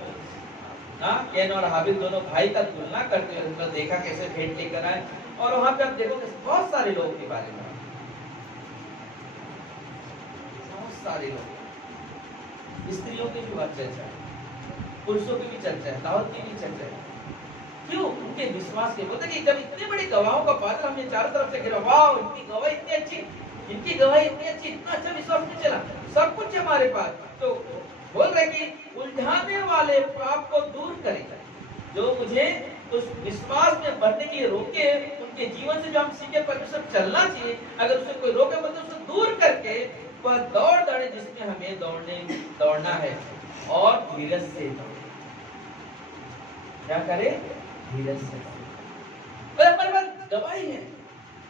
कैन और हाबिल दोनों भाई का तुलना करते हुए उनको देखा कैसे भेंट लेकर आए, और वहां पे आप देखो बहुत सारे लोगों के बारे में, बहुत सारे लोग, स्त्रियों की भी बहुत चर्चा है, पुरुषों की भी चर्चा है, दाऊद की भी चर्चा है। क्यों? उनके विश्वास के। बोलते कि जब इतने बड़े गवाहों का बादल हमने चारों तरफ से घेरा, वाह इनकी गवाही इतनी अच्छी, इनकी गवाही इतनी अच्छी, इतना अच्छा विश्वास नहीं चला, सब कुछ हमारे पास। तो बोल रहे कि उलझाने वाले पाप को दूर करेगा, जो मुझे उस विश्वास में बढ़ने के लिए रोके, उनके जीवन से जो हम सीखे परमेश्वर चलना चाहिए, अगर उसे कोई रोके मतलब उसे दूर करके वह दौड़ दौड़े जिसमें हमें दौड़ना है, और धीरज से क्या करे? धीरज से। हमारे पास गवाही है,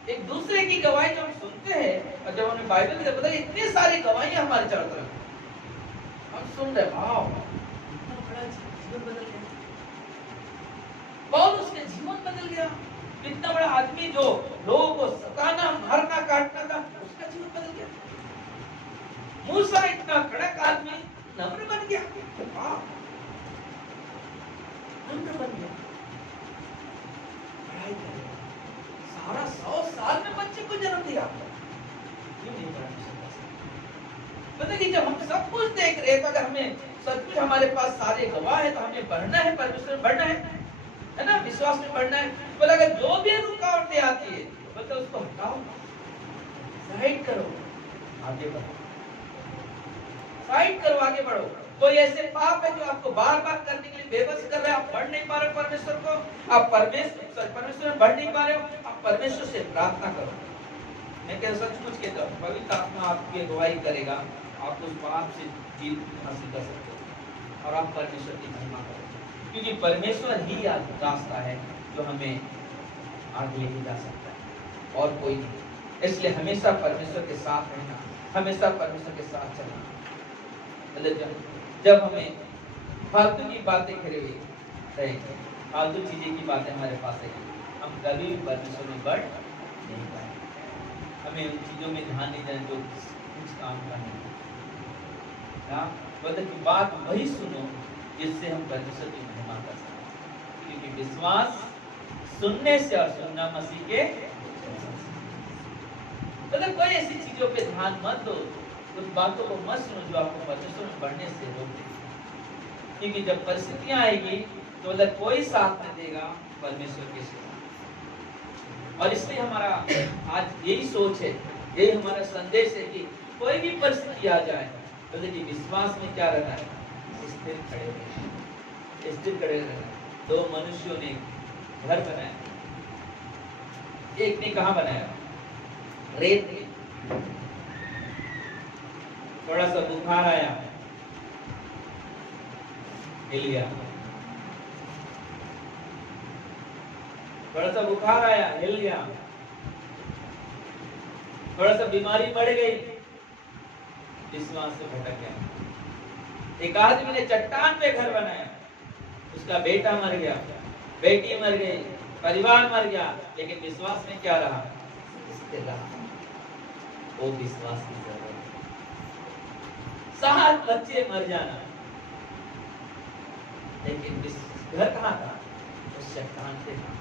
एक दूसरे की गवाही जब हम सुनते हैं, और जब हमें बाइबल में पता है इतनी सारी गवाही हमारे चारों तरफ, हम सुन रहे, वाह इतना बड़ा जीवन बदल गया, पौलुस उसके जीवन बदल गया, इतना बड़ा आदमी जो लोगों को सताना, मारना, काटना था, उसका जीवन बदल गया। मूसा इतना कड़क आदमी नम्र बन गया, नम्र बन गया, सारा 100 साल में बच्चे को जन्म दिया। क्यों नहीं पता कि जब हम सब कुछ देख रहे हैं, तो अगर हमें सब कुछ हमारे पास सारे गवाह है, तो हमें बढ़ना है, परमेश्वर में बढ़ना है ना, विश्वास में बढ़ना है। बोला अगर जो भी रुकावटें आती है, बोलते उसको हटाओ, साइड करो, आगे बढ़ो, साइड करो, आगे बढ़ो। तो ऐसे पाप है जो आपको बार बार करने के लिए बेबस कर रहे हैं, आप बढ़ नहीं पा रहे हो परमेश्वर को, आप परमेश्वर में बढ़ नहीं पा रहे हो, आप परमेश्वर से प्रार्थना करो। मैं कह सच कुछ कहता हूँ, पवित्र आत्मा आपकी अगुवाई करेगा, आप उस पाप से जीत हासिल कर सकते हो, और आप परमेश्वर की महिमा करो, क्योंकि परमेश्वर ही रास्ता है जो हमें आगे लेके जा सकता है, और कोई नहीं। इसलिए हमेशा परमेश्वर के साथ रहना, हमेशा परमेश्वर के साथ चलना। जब हमें फालतू की बातें घिरे हुई रहेंगे, फालतू चीजें की बातें हमारे पास है, हम कभी भी परमेश्वर में बढ़ नहीं पाएंगे। हमें उन चीजों में ध्यान नहीं देना जो कुछ काम का नहीं, मतलब बात वही सुनो जिससे हम परमेश्वर की महिमा कर सकते, क्योंकि विश्वास सुनने से, और सुनना मसीह के, मतलब कोई ऐसी चीजों पे ध्यान मत दो, उन बातों को मत सुनो जो आपको परमेश्वर में बढ़ने से रोक देगी, क्योंकि जब परिस्थितियां आएगी तो मतलब कोई साथ नहीं देगा परमेश्वर के सिवा। और इसलिए हमारा आज यही सोच है, यही हमारा संदेश है कि कोई भी परिस्थिति आ जाए, तो देखिए विश्वास में क्या रहना है? स्थिर खड़े रहना, स्थिर खड़े रहना। 2 मनुष्यों ने घर बनाया, एक ने कहाँ बनाया? रेत में। थोड़ा सा बुखार आया, हिल गया, थोड़ा सा बुखार आया, हिल गया, थोड़ा सा बीमारी बढ़ गई, विश्वास से भटक गया। एक आदमी ने चट्टान पे घर बनाया, उसका बेटा मर गया, बेटी मर गई, परिवार मर गया, लेकिन विश्वास में क्या रहा? स्थिर रहा। वो विश्वास की जरूरत है। 7 बच्चे मर जाना। लेकिन घर कहाँ था? उस चट्टान पे था,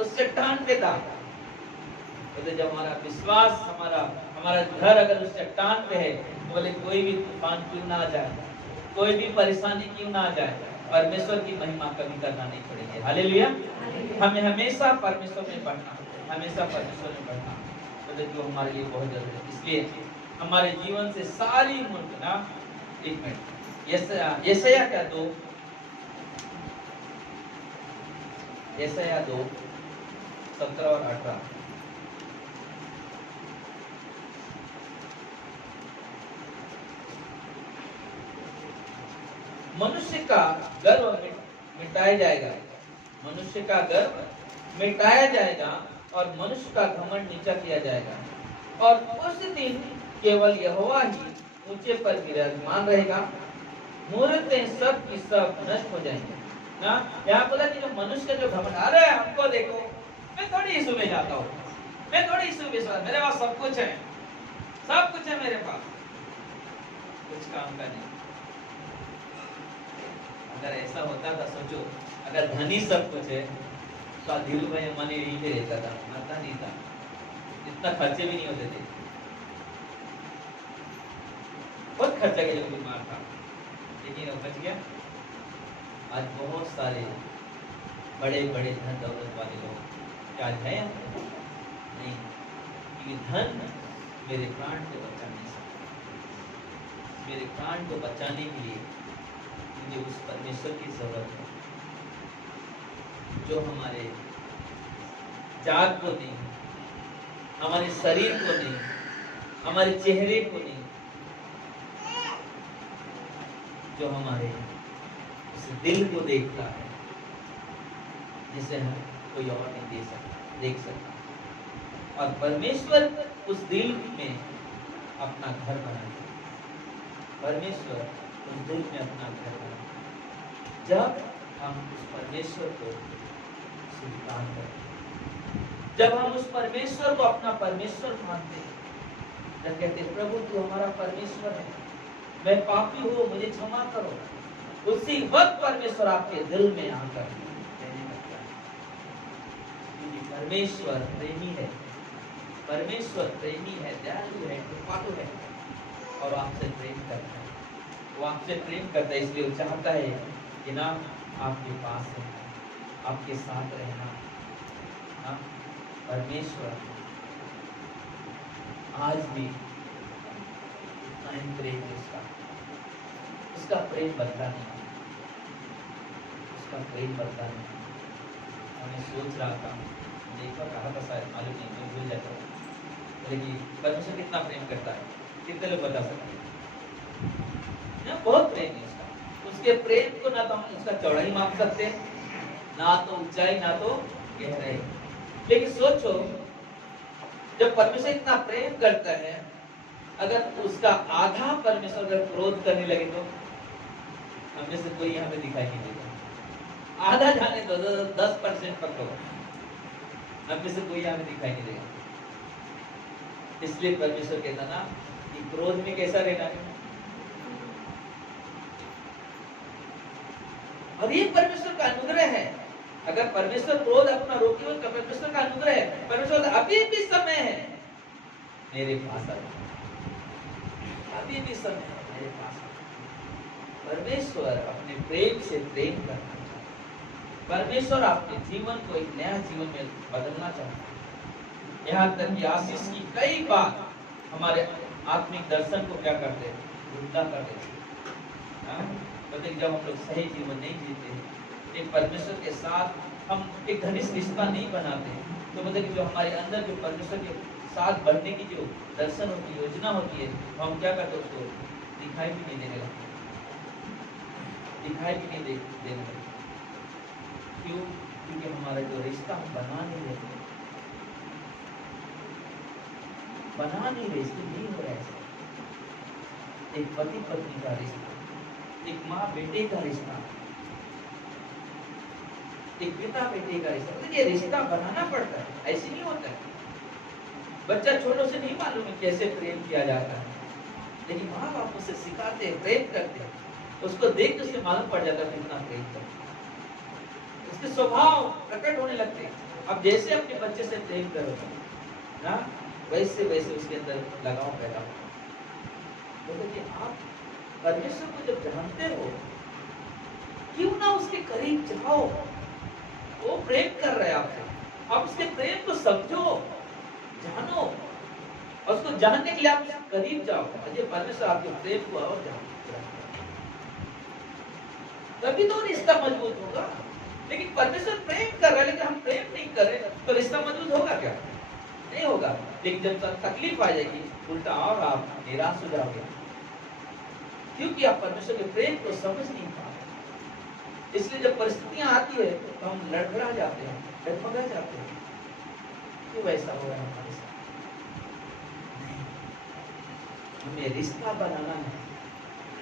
उस चट्टान पे था। बोले जब हमारा विश्वास, हमारा घर अगर उस चट्टान पे है, तो बोले कोई भी तूफान क्यों ना आ जाए, कोई भी परेशानी क्यों ना आ जाए, परमेश्वर की महिमा कभी करना नहीं छोड़ेंगे। हालेलुया। हमें हमेशा परमेश्वर में बढ़ना, हमेशा परमेश्वर में बढ़ना, तो जो हमारे लिए बहुत जरूरी है। इसलिए हमारे जीवन से सारी मूर्खना, 1 मिनट, यशायाह क्या 2, यशायाह 2 17 और 18। मनुष्य का गर्व मिटाया जाएगा, मनुष्य का गर्व मिटाया जाएगा और मनुष्य का घमंड नीचा किया जाएगा, और उस दिन केवल यहोवा ही ऊंचे पर विराजमान रहेगा। मूर्तें सब की सब नष्ट हो जाएंगी ना। यहाँ बोला कि जो मनुष्य का जो घमंड, अरे हमको देखो, मैं थोड़ी यीशु में जाता हूँ, मैं थोड़ी यीशु विश्वास, मेरे पास सब कुछ है, सब कुछ है मेरे पास, कुछ काम का नहीं। अगर ऐसा होता था, सोचो, अगर धनी सब कुछ है तो धीरू भाई अम्बानी यहीं पे रहता था, मरता नहीं था, इतना खर्चे भी नहीं होते थे, बहुत खर्चा के लिए बीमार था, लेकिन वो बच गया। आज बहुत सारे बड़े बड़े धन दौलत वाले लोग क्या है नहीं, क्योंकि धन मेरे प्राण को बचा नहीं सकता। मेरे प्राण को बचाने के लिए मुझे उस परमेश्वर की जरूरत है जो हमारे जात को नहीं, हमारे शरीर को नहीं, हमारे चेहरे को नहीं, जो हमारे उस दिल को देखता है, जिसे हम कोई और नहीं देख सकता। और परमेश्वर उस दिल में अपना घर बनाए, परमेश्वर उस दिल में अपना घर बनाए। जब हम उस परमेश्वर को स्वीकार करते, जब हम उस परमेश्वर को अपना परमेश्वर मानते हैं, जब कहते प्रभु तू हमारा परमेश्वर है, मैं पापी हूँ, मुझे क्षमा करो, उसी वक्त परमेश्वर आपके दिल में आकर रहने लगता है। क्योंकि परमेश्वर प्रेमी है, परमेश्वर प्रेमी है, दयालु है, कृपालु है, और आपसे प्रेम करता है। वो आपसे प्रेम करता है, इसलिए वो चाहता है कि ना आपके पास है, आपके साथ रहना। परमेश्वर आज भी प्रेम है उसका प्रेम बदला नहीं, उसका प्रेम बदला नहीं। मैं सोच रहा था, देखा कहा था, शायद मालूम नहीं, मैं भूल जाता हूँ, लेकिन परमेश्वर कितना प्रेम करता है, कितने लोग बता सकते हैं? बहुत प्रेम है उसका। उसके प्रेम को ना तो हम उसका चौड़ाई माप सकते, ना तो ऊंचाई, ना तो गहराई। लेकिन सोचो, जब परमेश्वर इतना प्रेम करता है, अगर उसका आधा परमेश्वर अगर क्रोध करने लगे तो हमें से कोई यहाँ पे दिखाई नहीं देगा। आधा जाने दो, 10% पकड़ो, हमें से कोई यहाँ पे दिखाई नहीं देगा। इसलिए परमेश्वर कहता ना कि क्रोध में कैसा रहना है, और ये परमेश्वर का अनुग्रह है। अगर परमेश्वर क्रोध अपना रोके हो तो परमेश्वर का अनुग्रह है। परमेश्वर अभी भी समय है मेरे पास, अभी भी समय है मेरे पास। परमेश्वर अपने प्रेम से प्रेम करना चाहता है। परमेश्वर आपके जीवन को एक नया जीवन में बदलना चाहता है। यहाँ तक कि आशीष की कई बार हमारे आत्मिक दर्शन को क्या करते हैं, उल्टा कर देते हैं। जब हम लोग सही जीवन नहीं जीते, एक परमेश्वर के साथ हम एक घनिष्ठ रिश्ता नहीं बनाते, तो मतलब कि जो हमारे अंदर जो परमेश्वर के साथ बढ़ने की जो दर्शन होती है, योजना होती है, तो हम क्या करते हैं, उसको दिखाई भी नहीं देने लगते, दिखाई भी नहीं देने लगते। क्यों? क्योंकि हमारा जो रिश्ता हम बना नहीं रहे, इसलिए नहीं हो रहा है। एक पति पत्नी का रिश्ता, एक माँ बेटे का रिश्ता, एक पिता बेटे का रिश्ता, तो ये रिश्ता बनाना पड़ता है, ऐसे नहीं होता है। बच्चा छोटों से नहीं मालूम है कैसे प्रेम किया जाता है, लेकिन माँ बाप उसे सिखाते हैं, प्रेम करते हैं, उसको देख के उसे मालूम पड़ जाता है कितना प्रेम करते हैं, उसके स्वभाव प्रकट होने लगते हैं। अब जैसे अपने बच्चे से प्रेम करोगे ना, वैसे वैसे उसके अंदर लगाव पैदा होगा। तो कि आप परमेश्वर को जब जानते हो, क्यों ना उसके करीब जाओ, वो प्रेम कर रहे हैं आपसे, आप उसके प्रेम को समझो, जानो, और उसको जानने के लिए आप उसके करीब जाओ, ये परमेश्वर आपके प्रेम को और जानो, तभी तो रिश्ता मजबूत होगा। लेकिन परमेश्वर प्रेम कर रहा है लेकिन हम प्रेम नहीं कर रहे, तो रिश्ता मजबूत होगा क्या? नहीं होगा। लेकिन जब तकलीफ आ जाएगी, उल्टा और आप निराश हो जाओगे, क्योंकि आप परमेश्वर के प्रेम को समझ नहीं पा रहे। इसलिए जब परिस्थितियां आती है तो हम लड़खड़ा जाते हैं, डगमगा जाते हैं, क्यों ऐसा हो रहा है हमारे साथ? हमें रिश्ता बनाना है,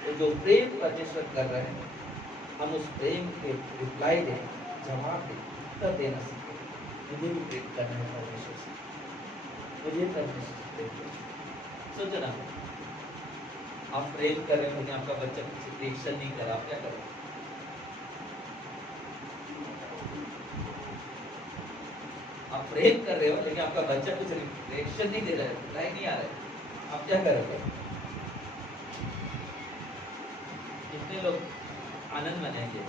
तो जो प्रेम परमेश्वर कर रहे हैं, हम उस प्रेम के रिप्लाई दें, जवाब दें, उत्तर देना सीखें। मुझे भी प्रेम करना है परमेश्वर से, मुझे परमेश्वर से प्रेम करना। सोचो ना, आप प्रेम कर रहे हो कि आपका बच्चा कुछ रिएक्शन नहीं कर रहा, आप क्या करोगे? आप प्रेम कर रहे हो लेकिन आपका बच्चा कुछ रिएक्शन नहीं दे रहा है, रिप्लाई नहीं आ रहा है, आप क्या करोगे? कितने लोग आनंद मनाएंगे,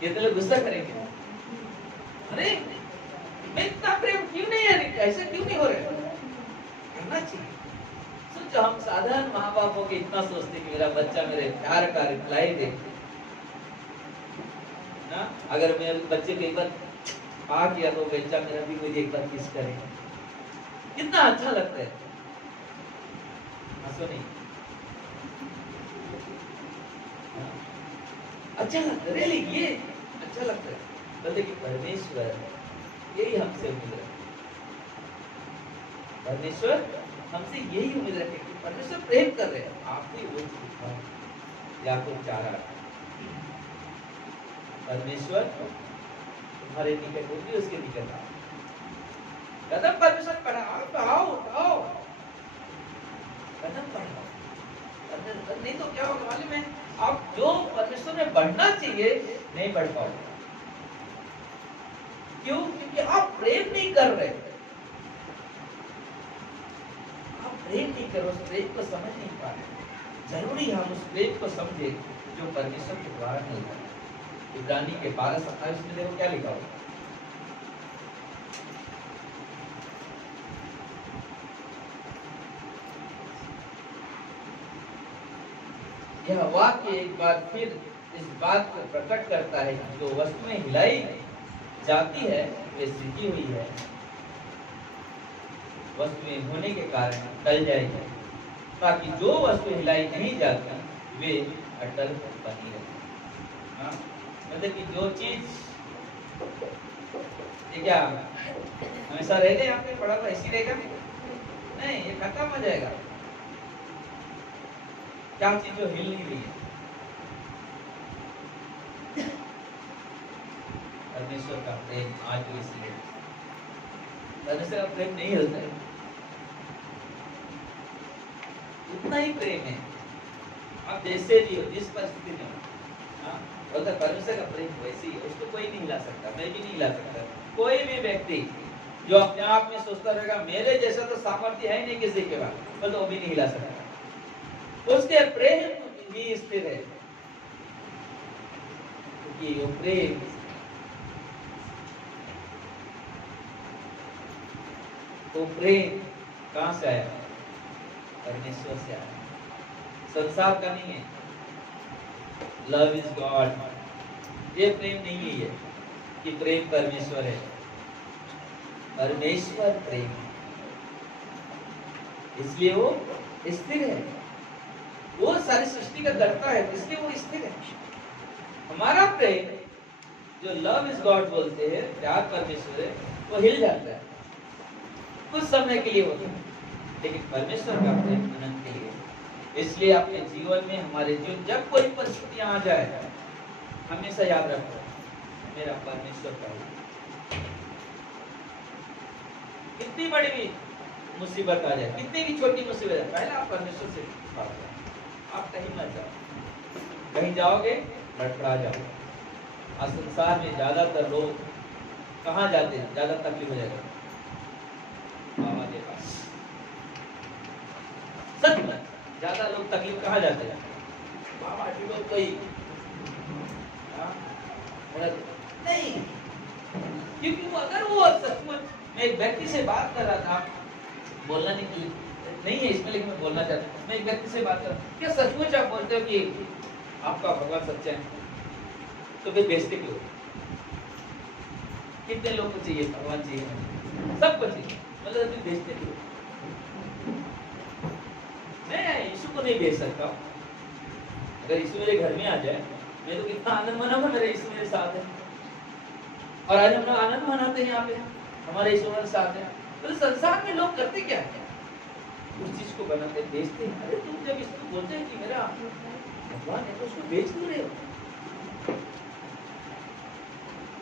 कितने लोग गुस्सा करेंगे, अरे मैं इतना प्रेम क्यों नहीं है, ऐसे क्यों नहीं हो रहा? करना चाहिए। सोचो, हम साधारण माँ बाप हो के इतना सोचते कि मेरा बच्चा मेरे प्यार का रिप्लाई दे ना, अगर मेरे बच्चे को एक बार आ गया तो बच्चा मेरा भी मुझे एक बार किस करे, कितना अच्छा लगता है। हंसो नहीं, अच्छा लगता है, रियली ये अच्छा लगता है। बोलते कि परमेश्वर यही हमसे उम्मीद रखे, परमेश्वर हमसे यही उम्मीद रखे कि परमेश्वर प्रेम कर रहे हैं, आप ही वो चीज या तो चाह रहा है परमेश्वर तुम्हारे निकट होगी, उसके निकट आओ, कदम परमेश्वर बढ़ाओ, आओ कदम बढ़ाओ। नहीं तो क्या होगा मालूम है, आप जो परमेश्वर में बढ़ना चाहिए नहीं बढ़ पाओगे। क्यों? क्योंकि आप प्रेम नहीं कर रहे, आप प्रेम नहीं कर रहे, उस प्रेम को समझ नहीं पा रहे। जरूरी हम उस प्रेम को समझे जो परमेश्वर के द्वारा मिलता है। इब्रानी के 12:27 में देखो क्या लिखा हुआ, यह वाक्य एक बार फिर इस बात को प्रकट करता है कि जो वस्तुएं हिलाई जाती है वे सीधी हुई है, वस्तुएं होने के कारण टल जाएगी, ताकि जो वस्तु हिलाई नहीं जाती वे अटल बनी रहे। मतलब कि जो चीज ये क्या हमेशा रहेगा, यहाँ पे पड़ा हुआ ऐसी रहेगा नहीं, ये खत्म हो जाएगा। क्या चीज जो हिल नहीं रही है, परमेश्वर का प्रेम आज भी इसलिए, परमेश्वर का प्रेम नहीं हिलता है, उतना ही प्रेम है आप जैसे भी हो, जिस परिस्थिति में हो, बोलता परमेश्वर का प्रेम वैसे ही है, उसको कोई नहीं हिला सकता, मैं भी नहीं हिला सकता। कोई भी व्यक्ति जो अपने आप में सोचता रहेगा मेरे जैसा तो सामर्थ्य है नहीं किसी के पास, तो वो भी नहीं हिला सकता। उसके प्रेम ही स्थिर है, क्योंकि वो प्रेम कहां से आया? परमेश्वर से आया, संसार का नहीं है। Love is God. ये प्रेम नहीं है कि प्रेम परमेश्वर है, परमेश्वर प्रेम है, इसलिए वो स्थिर है। वो सारी सृष्टि का करता है, इसलिए वो स्थिर है। हमारा प्रेम जो लव इज गॉड बोलते हैं, प्यार परमेश्वर है, वो हिल जाता है कुछ समय के लिए होता है, लेकिन परमेश्वर का प्रेम अनंत के लिए। इसलिए अपने जीवन में, हमारे जीवन, जब कोई परिस्थितियां आ जाए, हमेशा याद रखो मेरा परमेश्वर का। कितनी बड़ी भी मुसीबत आ जाए, कितनी भी छोटी मुसीबत है, पहले आप परमेश्वर से बात करें। आप कहीं मत जाओ, कहीं जाओगे लड़खड़ा जाओगे। आज संसार में ज्यादातर लोग कहाँ जाते हैं, ज्यादा तकलीफ हो जाएगा बाबा के पास। सच में ज्यादा लोग तकलीफ कहाँ जाते हैं, बाबा जी लोग कोई नहीं, क्योंकि वो अगर वो सचमुच, मैं एक व्यक्ति से बात कर रहा था, बोलना नहीं है इसमें, लेकिन मैं बोलना चाहता हूँ। मैं एक व्यक्ति से बात कर रहा हूँ, क्या सचमुच आप बोलते हो कि आपका भगवान सच्चा है, तो फिर बेचते क्यों? कितने लोग को चाहिए भगवान चाहिए, सबको चाहिए, मतलब फिर बेचते क्यों? मैं यीशु को नहीं बेच सकता। अगर यीशु मेरे घर में आ जाए, मैं तो कितना आनंद मनाऊंगा, मेरे यीशु मेरे साथ है। और आज हम लोग आनंद मनाते हैं, यहाँ पे हमारे यीशु हमारे साथ है। तो संसार में लोग करते क्या है, उस चीज को बनाते बेचते हैं। अरे तुम जब इसको बोलते हैं कि मेरा भगवान है, तो उसको बेच क्यों रहे हो?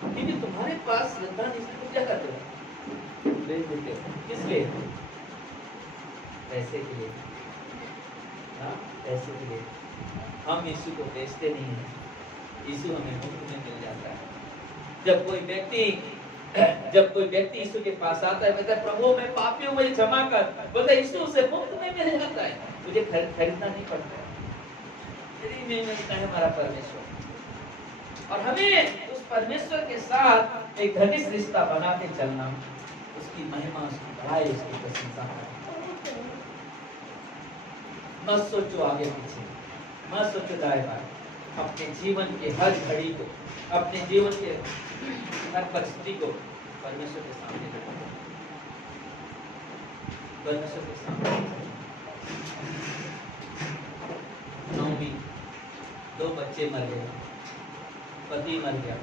क्योंकि तुम्हारे पास श्रद्धा नहीं, तुम क्या करते हो, बेच देते हो। किस लिए? पैसे के लिए। हाँ, पैसे के लिए। हम यीशु को बेचते नहीं हैं, यीशु हमें मुफ्त में मिल जाता है। जब कोई व्यक्ति यीशु के पास आता है, कहता है प्रभु मैं पापी हूँ, मुझे क्षमा कर, बोलता है यीशु उसे मुफ्त में मिल जाता है, मुझे खरीदना नहीं पड़ता है। यदि में मिलता है हमारा परमेश्वर, और हमें उस परमेश्वर के साथ एक घनिष्ठ रिश्ता बनाते चलना, उसकी महिमा, उसकी बड़ाई, उसकी प्रशंसा। मत सोचो आगे पीछे, मत सोचो दाएं बाएं, अपने जीवन के हर घड़ी को, अपने जीवन के हर परिस्थिति को परमेश्वर के सामने रखो, परमेश्वर के सामने। नौमी, 2 बच्चे मर गए, पति मर गया,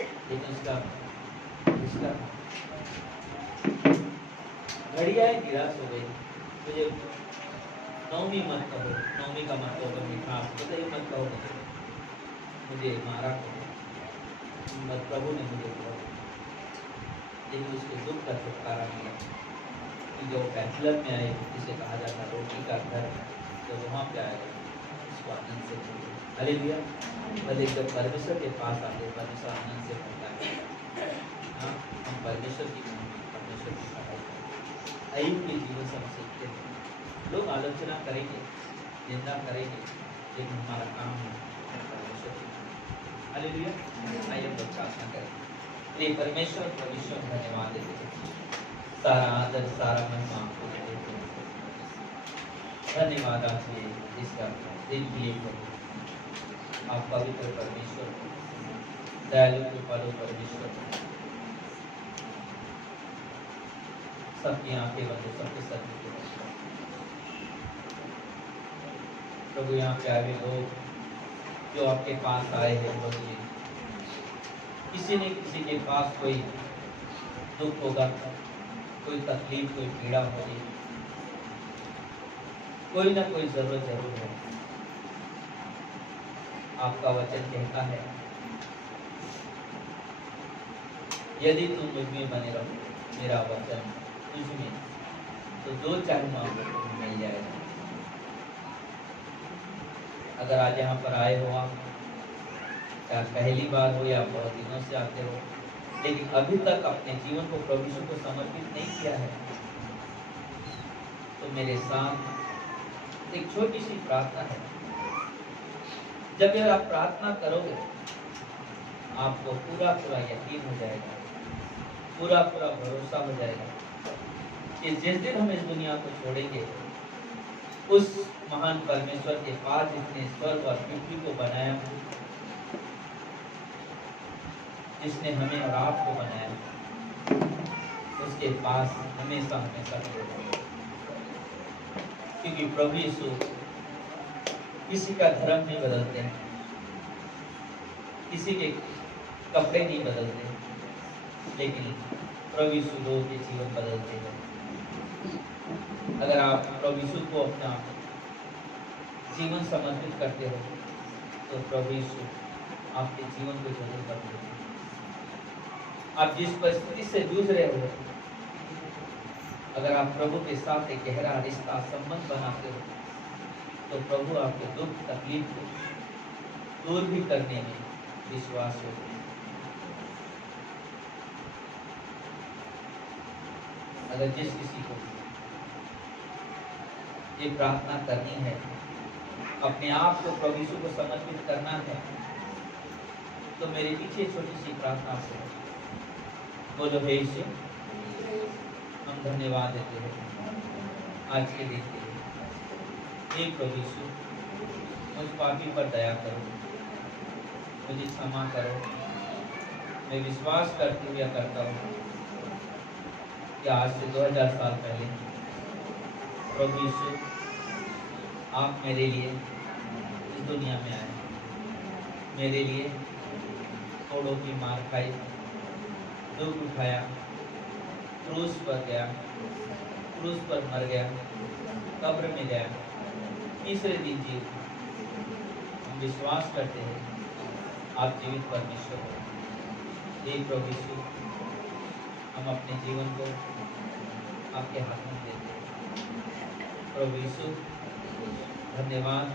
लेकिन उसका रिश्ता, घड़ियां निराश हो गई। मुझे नौमी मत कहो, नौमी का मतलब मिठास, बताइए मत कहो मुझे मारा कहो, मत प्रभु ने मुझे कहा। लेकिन उसके दुख का छुटकारा मिला कि जो बैचलर में आए, जिसे कहा जाता है रोटी का घर, तो वहाँ पे आएगा उसको आनंद से मिले। हालेलुया। भले जब परमेश्वर के पास आते, परमेश्वर आनंद से मिलता है। हाँ, हम परमेश्वर की परमेश्वर की पढ़ाई करें। अय्यूब के जीवन से हम सीखते हैं, लोग आलोचना करेंगे, निंदा करेंगे, लेकिन हमारा काम है परमेश्वर की। हालेलुया। आइए हम प्रार्थना करें। प्रिय परमेश्वर, परमेश्वर धन्यवाद देते हैं, सारा आदर सारा महिमा आपको देते हैं। धन्यवाद आपके इसका दिन के लिए प्रभु। आप पवित्र परमेश्वर, दयालु कृपालु परमेश्वर, सबकी आंखें बंद, सबके सत्य के प्रभु। यहाँ पे आए लोग जो आपके पास आए हैं प्रभु जी, किसी न किसी के पास कोई दुख होगा, कोई तकलीफ, कोई पीड़ा होगी, कोई ना कोई जरूरत जरूर है। आपका वचन कहता है यदि तुम मुझ में बने रहो, मेरा वचन तुझ में, तो जो चाहे मांगो तुम्हें मिल जाएगा। अगर आज यहाँ पर आए हो आप, या पहली बार हो या बहुत दिनों से आते हो, लेकिन अभी तक अपने जीवन को प्रभु यीशु को समर्पित नहीं किया है, तो मेरे साथ एक छोटी सी प्रार्थना है। जब यह आप प्रार्थना करोगे, आपको पूरा पूरा यकीन हो जाएगा, पूरा पूरा भरोसा हो जाएगा कि जिस दिन हम इस दुनिया को छोड़ेंगे, उस महान परमेश्वर के पास जिसने स्वर्ग और पृथ्वी को बनाया, जिसने हमें और आपको बनाया, उसके पास हमेशा हमेशा रहेगा। क्योंकि प्रभु यीशु किसी का धर्म नहीं बदलते, किसी के कपड़े नहीं बदलते, लेकिन प्रभु यीशु लोगों के जीवन बदलते हैं। अगर आप प्रभु यीशु को अपना जीवन समर्पित करते हो, तो प्रभु यीशु आपके जीवन को जरूर बदलेंगे। आप जिस परिस्थिति से जूझ रहे हो, अगर आप प्रभु के साथ एक गहरा रिश्ता संबंध बनाते हो तो प्रभु आपके दुख तकलीफ को दूर भी करने में विश्वास होते हैं। अगर जिस किसी को ये प्रार्थना करनी है, अपने आप को प्रभु यीशु को समर्पित करना है, तो मेरे पीछे छोटी सी प्रार्थना से बोलो, हे यीशु हम धन्यवाद देते हैं आज के दिन के लिए। हे प्रभु यीशु मुझ पापी पर दया करो, मुझे क्षमा करो। मैं विश्वास करते हुए करता हूँ कि आज से 2000 साल पहले प्रभु यीशु आप मेरे लिए इस दुनिया में आए, मेरे लिए थोड़ों की मार खाई, दुख उठाया, क्रूस पर गया, क्रूस पर मर गया, कब्र में गया, तीसरे दिन जी। हम विश्वास करते हैं आप जीवित परमेश्वर हो। हे प्रभु यीशु हम अपने जीवन को आपके हाथ में देते हैं। प्रभु यीशु धन्यवाद,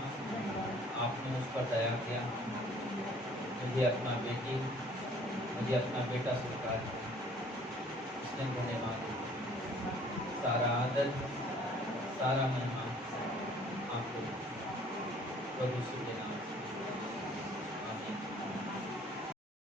आपने उस पर दया किया, मुझे अपना बेटी, मुझे अपना बेटा स्वीकार किया, इसलिए धन्यवाद। सारा आदर, सारा महिमा आपको प्रभु यीशु के नाम से।